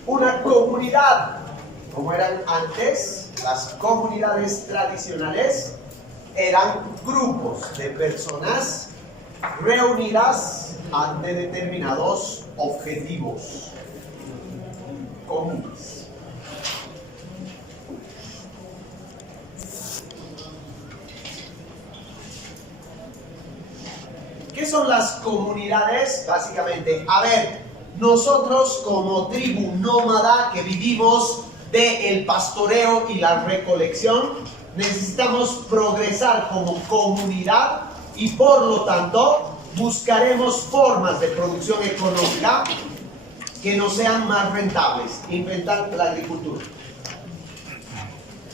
Una comunidad, como eran antes, las comunidades tradicionales eran grupos de personas reunidas ante determinados objetivos comunes. ¿Qué son las comunidades? Básicamente, a ver, nosotros como tribu nómada que vivimos del pastoreo y la recolección, necesitamos progresar como comunidad y por lo tanto buscaremos formas de producción económica que nos sean más rentables. Inventar la agricultura.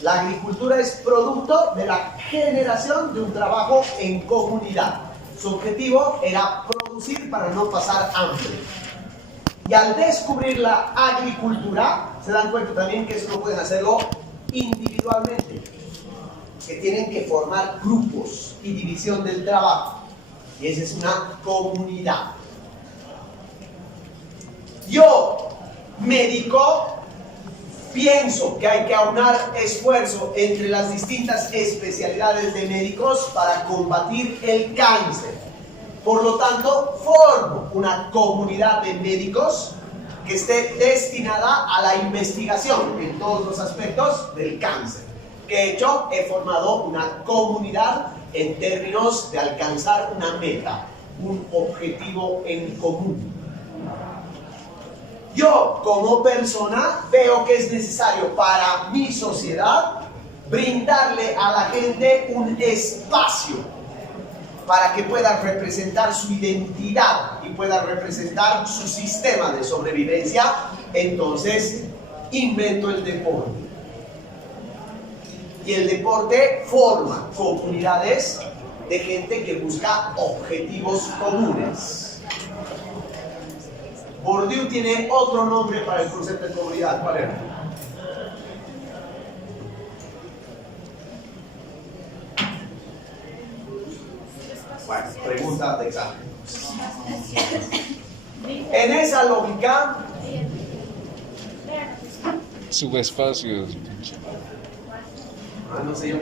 La agricultura es producto de la generación de un trabajo en comunidad. Su objetivo era producir para no pasar hambre. Y al descubrir la agricultura, se dan cuenta también que eso no pueden hacerlo individualmente, que tienen que formar grupos y división del trabajo. Y esa es una comunidad. Yo, médico, pienso que hay que aunar esfuerzo entre las distintas especialidades de médicos para combatir el cáncer. Por lo tanto, formo una comunidad de médicos que esté destinada a la investigación en todos los aspectos del cáncer. ¿Qué he hecho? He formado una comunidad en términos de alcanzar una meta, un objetivo en común. Yo, como persona, veo que es necesario para mi sociedad brindarle a la gente un espacio para que pueda representar su identidad y pueda representar su sistema de sobrevivencia. Entonces, invento el deporte. Y el deporte forma comunidades de gente que busca objetivos comunes. Bourdieu tiene otro nombre para el concepto de comunidad. ¿Cuál era? Bueno, pregunta de examen. En esa lógica, subespacios. no sé yo.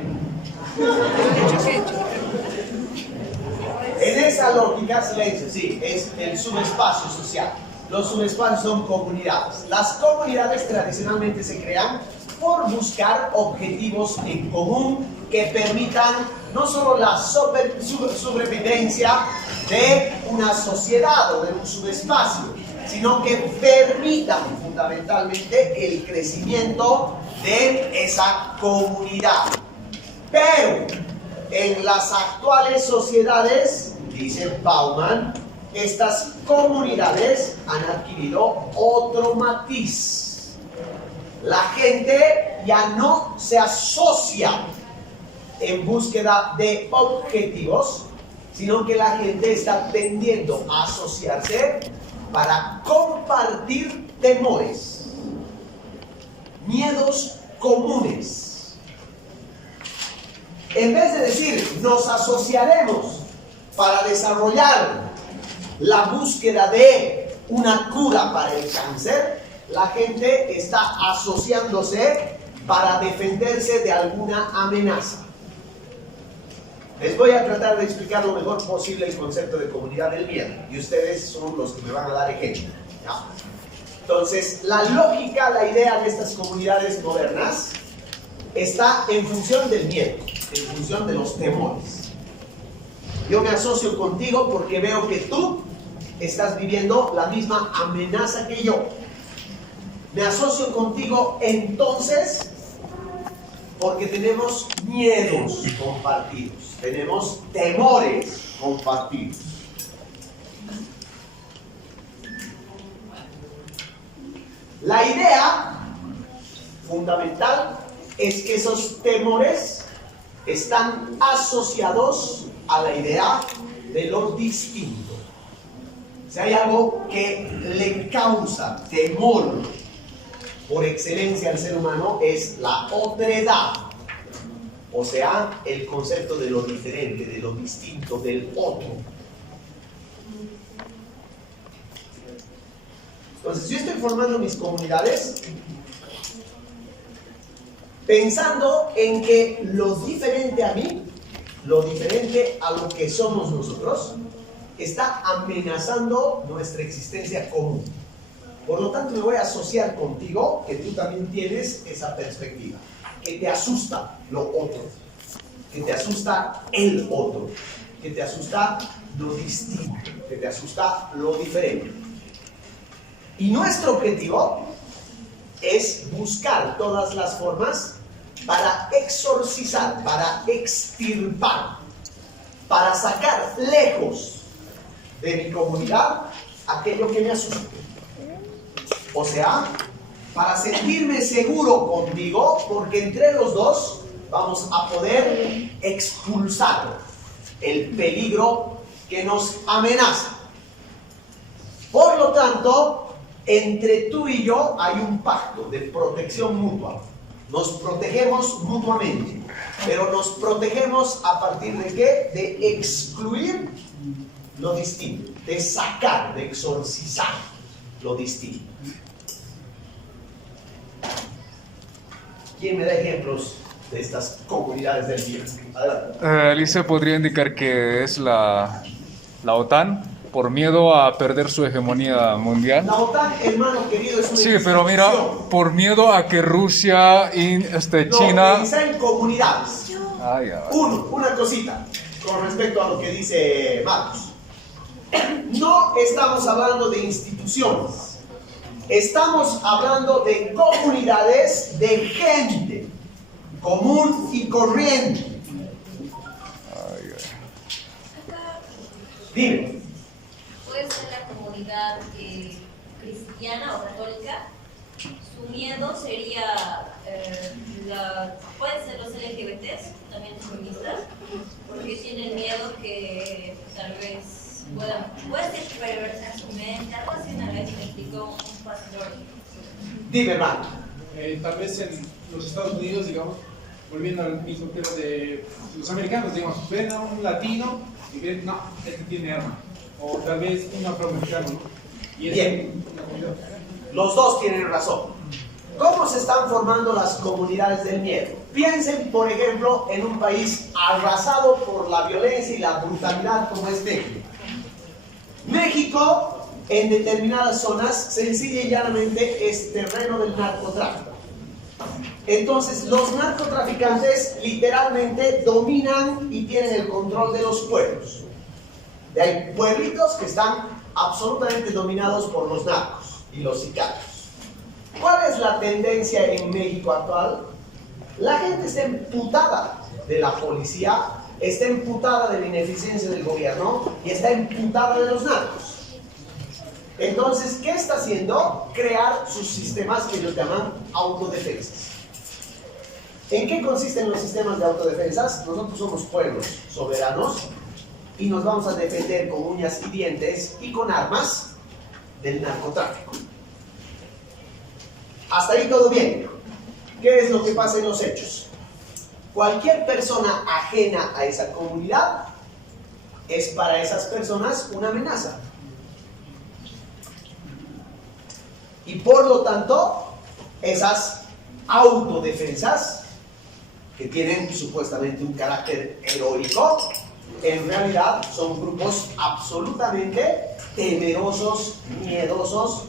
En esa lógica, silencio, sí, es el subespacio social. Los subespacios son comunidades. Las comunidades tradicionalmente se crean por buscar objetivos en común que permitan no solo la sobrevivencia de una sociedad o de un subespacio, sino que permitan fundamentalmente el crecimiento de esa comunidad. Pero en las actuales sociedades, dice Bauman, estas comunidades han adquirido otro matiz. La gente ya no se asocia en búsqueda de objetivos, sino que la gente está tendiendo a asociarse para compartir temores, miedos comunes. En vez de decir, nos asociaremos para desarrollar la búsqueda de una cura para el cáncer, la gente está asociándose para defenderse de alguna amenaza. Les voy a tratar de explicar lo mejor posible el concepto de comunidad del miedo, y ustedes son los que me van a dar ejemplo. ¿Ya? Entonces, la lógica, la idea de estas comunidades modernas está en función del miedo, en función de los temores. Yo me asocio contigo porque veo que tú estás viviendo la misma amenaza que yo. Me asocio contigo entonces porque tenemos miedos compartidos, tenemos temores compartidos. La idea fundamental es que esos temores están asociados a la idea de lo distinto. Si hay algo que le causa temor por excelencia al ser humano es la otredad, o sea, el concepto de lo diferente, de lo distinto, del otro. Entonces, yo estoy formando mis comunidades pensando en que lo diferente a mí, lo diferente a lo que somos nosotros, está amenazando nuestra existencia común. Por lo tanto, me voy a asociar contigo, que tú también tienes esa perspectiva, que te asusta lo otro, que te asusta el otro, que te asusta lo distinto, que te asusta lo diferente. Y nuestro objetivo es buscar todas las formas para exorcizar, para extirpar, para sacar lejos de mi comunidad aquello que me asusta. O sea, para sentirme seguro contigo, porque entre los dos vamos a poder expulsar el peligro que nos amenaza. Por lo tanto, entre tú y yo hay un pacto de protección mutua. Nos protegemos mutuamente, pero nos protegemos a partir de ¿qué? De excluir lo distinto, de sacar, de exorcizar lo distinto. ¿Quién me da ejemplos de estas comunidades del bien? Adelante. Alice podría indicar que es la OTAN por miedo a perder su hegemonía mundial. La OTAN, hermano querido, es una Sí, pero mira, por miedo a que Rusia y China... Pensá en comunidades. Una cosita con respecto a lo que dice Marcos. No estamos hablando de instituciones. Estamos hablando de comunidades de gente común y corriente. Dime. Puede ser la comunidad cristiana o católica. Su miedo sería, pueden ser los LGBTs, también feministas, porque tienen miedo que tal vez puede pervertir su mente, algo así. Una vez me explicó un pastor. Dime, hermano. Tal vez en los Estados Unidos, digamos, volviendo al mismo tema de los americanos, digamos, ven a un latino y ven, no, este tiene arma. O tal vez un afroamericano, ¿no? Y es bien. Los dos tienen razón. ¿Cómo se están formando las comunidades del miedo? Piensen, por ejemplo, en un país arrasado por la violencia y la brutalidad como es México. México, en determinadas zonas, sencilla y llanamente es terreno del narcotráfico. Entonces, los narcotraficantes literalmente dominan y tienen el control de los pueblos. Hay pueblitos que están absolutamente dominados por los narcos y los sicarios. ¿Cuál es la tendencia en México actual? La gente está emputada de la policía, está emputada de la ineficiencia del gobierno y está emputada de los narcos. Entonces, ¿qué está haciendo? Crear sus sistemas que ellos llaman autodefensas. ¿En qué consisten los sistemas de autodefensas? Nosotros somos pueblos soberanos y nos vamos a defender con uñas y dientes y con armas del narcotráfico. Hasta ahí todo bien. ¿Qué es lo que pasa en los hechos? Cualquier persona ajena a esa comunidad es para esas personas una amenaza. Y por lo tanto, esas autodefensas, que tienen supuestamente un carácter heroico, en realidad son grupos absolutamente temerosos, miedosos,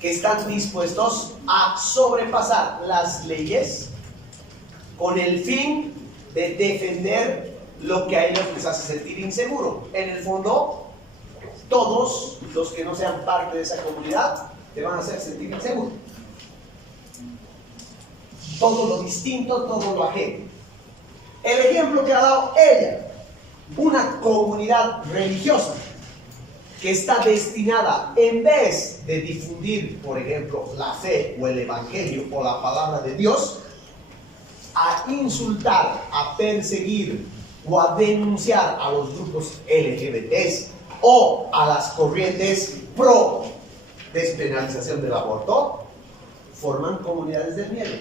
que están dispuestos a sobrepasar las leyes con el fin de defender lo que a ellos les hace sentir inseguro. En el fondo, todos los que no sean parte de esa comunidad te van a hacer sentir inseguro. Todo lo distinto, todo lo ajeno. El ejemplo que ha dado ella, una comunidad religiosa que está destinada, en vez de difundir, por ejemplo, la fe o el evangelio o la palabra de Dios, a insultar, a perseguir o a denunciar a los grupos LGBTs o a las corrientes pro despenalización del aborto, forman comunidades del miedo.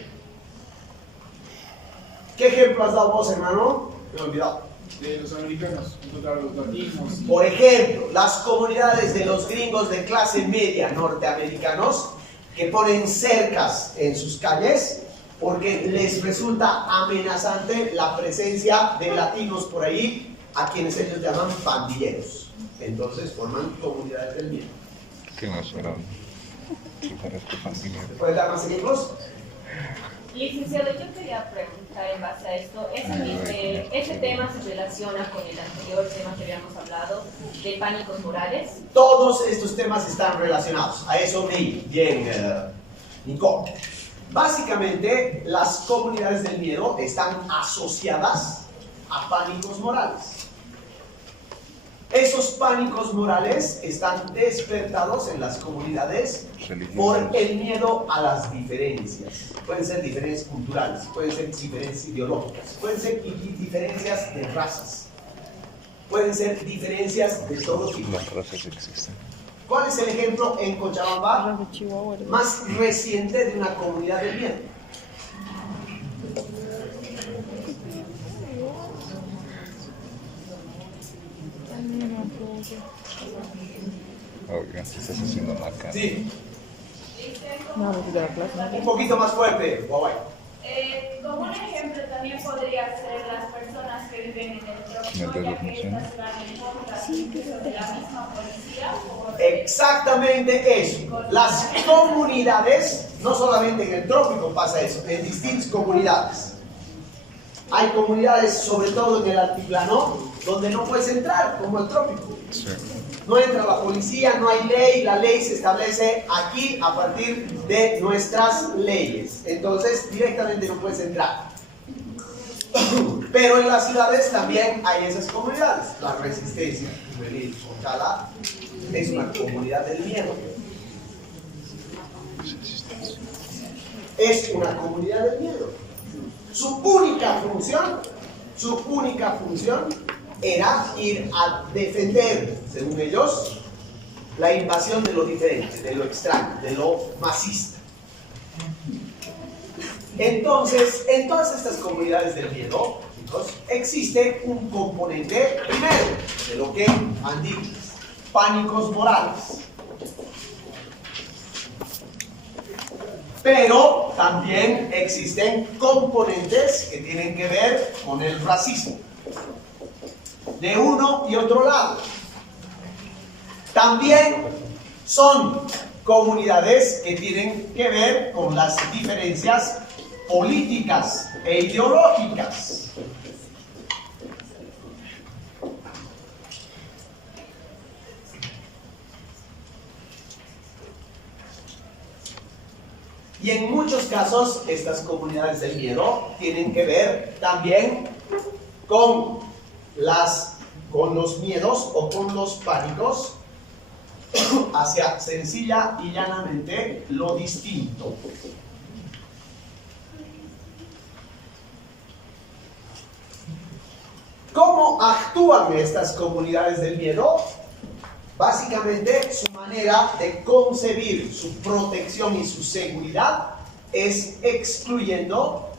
¿Qué ejemplo has dado vos, hermano? Me he olvidado. De los americanos contra los latinos. Por ejemplo, las comunidades de los gringos de clase media norteamericanos que ponen cercas en sus calles porque les resulta amenazante la presencia de latinos por ahí, a quienes ellos llaman pandilleros. Entonces forman comunidades del miedo. ¿Qué más era? ¿Se pueden dar más ejemplos? Licenciado, yo quería preguntar en base a esto, ¿ese tema se relaciona con el anterior tema que habíamos hablado de pánicos morales? Todos estos temas están relacionados. A eso vi bien, Nicole. Básicamente, las comunidades del miedo están asociadas a pánicos morales. Esos pánicos morales están despertados en las comunidades por el miedo a las diferencias. Pueden ser diferencias culturales, pueden ser diferencias ideológicas, pueden ser diferencias de razas, pueden ser diferencias de todo tipo. Las razas existen. ¿Cuál es el ejemplo en Cochabamba más reciente de una comunidad del miedo? Oiga, ¿qué estás haciendo acá? Sí. Un poquito más fuerte, Huawei. Como un ejemplo también podría ser las personas que viven en el trópico, ya que estas van en contra incluso de la misma policía. Exactamente eso. Las comunidades, no solamente en el trópico pasa eso, en distintas comunidades. Hay comunidades, sobre todo en el altiplano, donde no puedes entrar, como el trópico. Sí. No entra la policía, no hay ley, la ley se establece aquí a partir de nuestras leyes. Entonces, directamente no puedes entrar. Pero en las ciudades también hay esas comunidades. La Resistencia Juvenil Ochala es una comunidad del miedo. Es una comunidad del miedo. Su única función era ir a defender, según ellos, la invasión de lo diferente, de lo extraño, de lo masista. Entonces, en todas estas comunidades del miedo, chicos, existe un componente primero de lo que han dicho, pánicos morales. Pero también existen componentes que tienen que ver con el racismo, de uno y otro lado. También son comunidades que tienen que ver con las diferencias políticas e ideológicas. Y en muchos casos, estas comunidades del miedo tienen que ver también con los miedos o con los pánicos hacia sencilla y llanamente lo distinto. ¿Cómo actúan estas comunidades del miedo? Básicamente, su manera de concebir su protección y su seguridad es excluyendo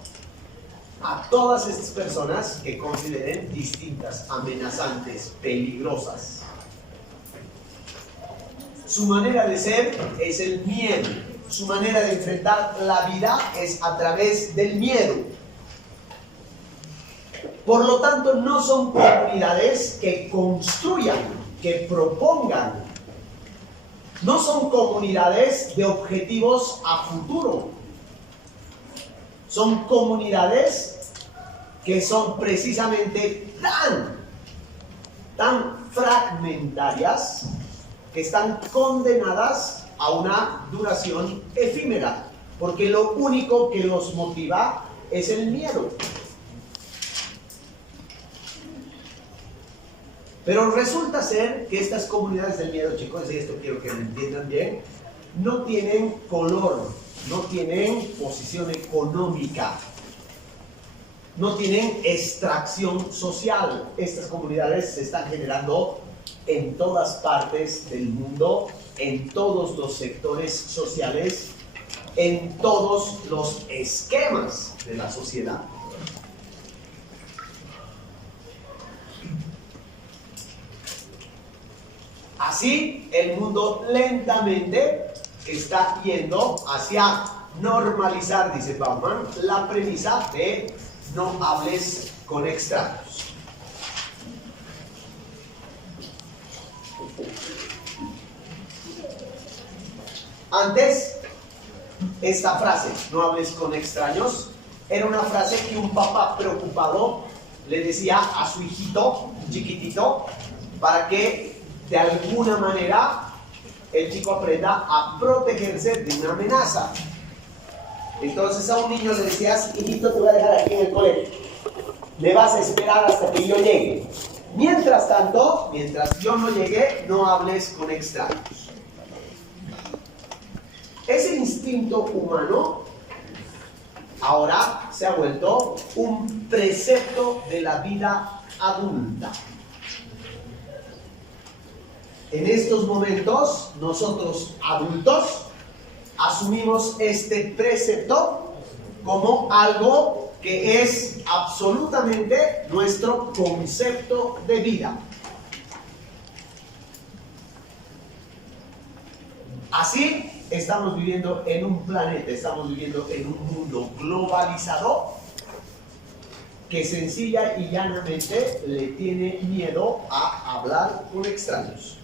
a todas estas personas que consideren distintas, amenazantes, peligrosas. Su manera de ser es el miedo. Su manera de enfrentar la vida es a través del miedo. Por lo tanto, no son comunidades que construyan, que propongan. No son comunidades de objetivos a futuro. Son comunidades que son precisamente tan fragmentarias que están condenadas a una duración efímera, porque lo único que los motiva es el miedo. Pero resulta ser que estas comunidades del miedo, chicos, y esto quiero que lo entiendan bien, no tienen color, no tienen posición económica, no tienen extracción social. Estas comunidades se están generando en todas partes del mundo, en todos los sectores sociales, en todos los esquemas de la sociedad. Así, el mundo lentamente está yendo hacia normalizar, dice Bauman, la premisa de no hables con extraños. Antes, esta frase, no hables con extraños, era una frase que un papá preocupado le decía a su hijito chiquitito para que de alguna manera el chico aprenda a protegerse de una amenaza. Entonces a un niño le decías, hijito, te voy a dejar aquí en el colegio, me vas a esperar hasta que yo llegue. Mientras tanto, mientras yo no llegue, no hables con extraños. Ese instinto humano ahora se ha vuelto un precepto de la vida adulta. En estos momentos, nosotros adultos asumimos este precepto como algo que es absolutamente nuestro concepto de vida. Así, estamos viviendo en un planeta, estamos viviendo en un mundo globalizado que sencilla y llanamente le tiene miedo a hablar con extraños.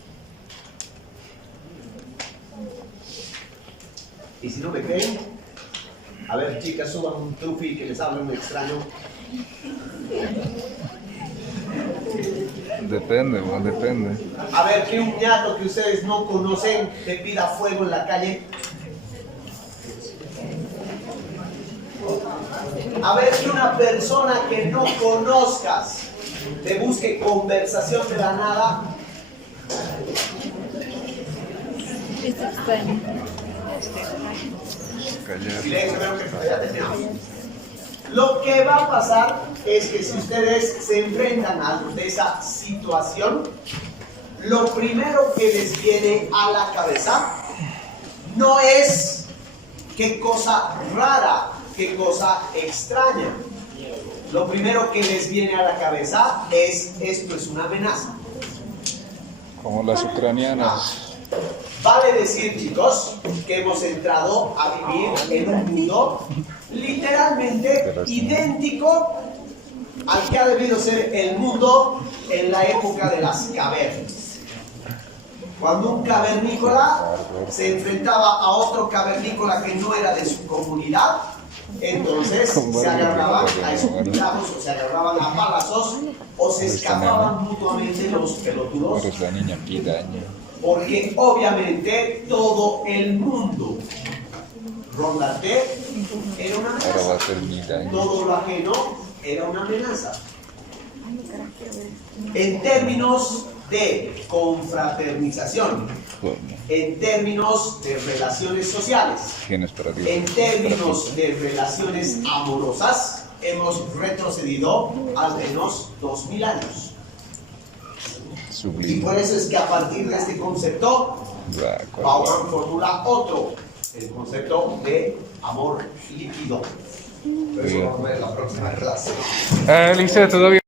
Y si no me creen, a ver, chicas, suban un trufi que les hable un extraño. Depende, man, depende. A ver, que un ñato que ustedes no conocen te pida fuego en la calle. A ver, que una persona que no conozcas te busque conversación de la nada. Es extraño. Silencio, veo que ya terminamos. Lo que va a pasar es que si ustedes se enfrentan a esa situación, lo primero que les viene a la cabeza no es qué cosa rara, qué cosa extraña. Lo primero que les viene a la cabeza es esto es una amenaza. Como las ucranianas. Vale decir, chicos, que hemos entrado a vivir en un mundo literalmente idéntico al que ha debido ser el mundo en la época de las cavernas. Cuando un cavernícola se enfrentaba a otro cavernícola que no era de su comunidad, entonces se agarraban a escupitazos o se agarraban a palazos o se escapaban mutuamente los pelotudos. Eres la niña piraña. Porque obviamente todo el mundo rondante era una Ahora va amenaza. a ser mi daño. Todo lo ajeno era una amenaza. En términos de confraternización, en términos de relaciones sociales, Tienes para Dios. en términos de relaciones amorosas, hemos retrocedido al menos 2000 años. Y Sublime. por eso es que a partir de este concepto, Bauman formula otro, el concepto de amor líquido. Pero eso vamos a ver en la próxima clase. Lice, todavía.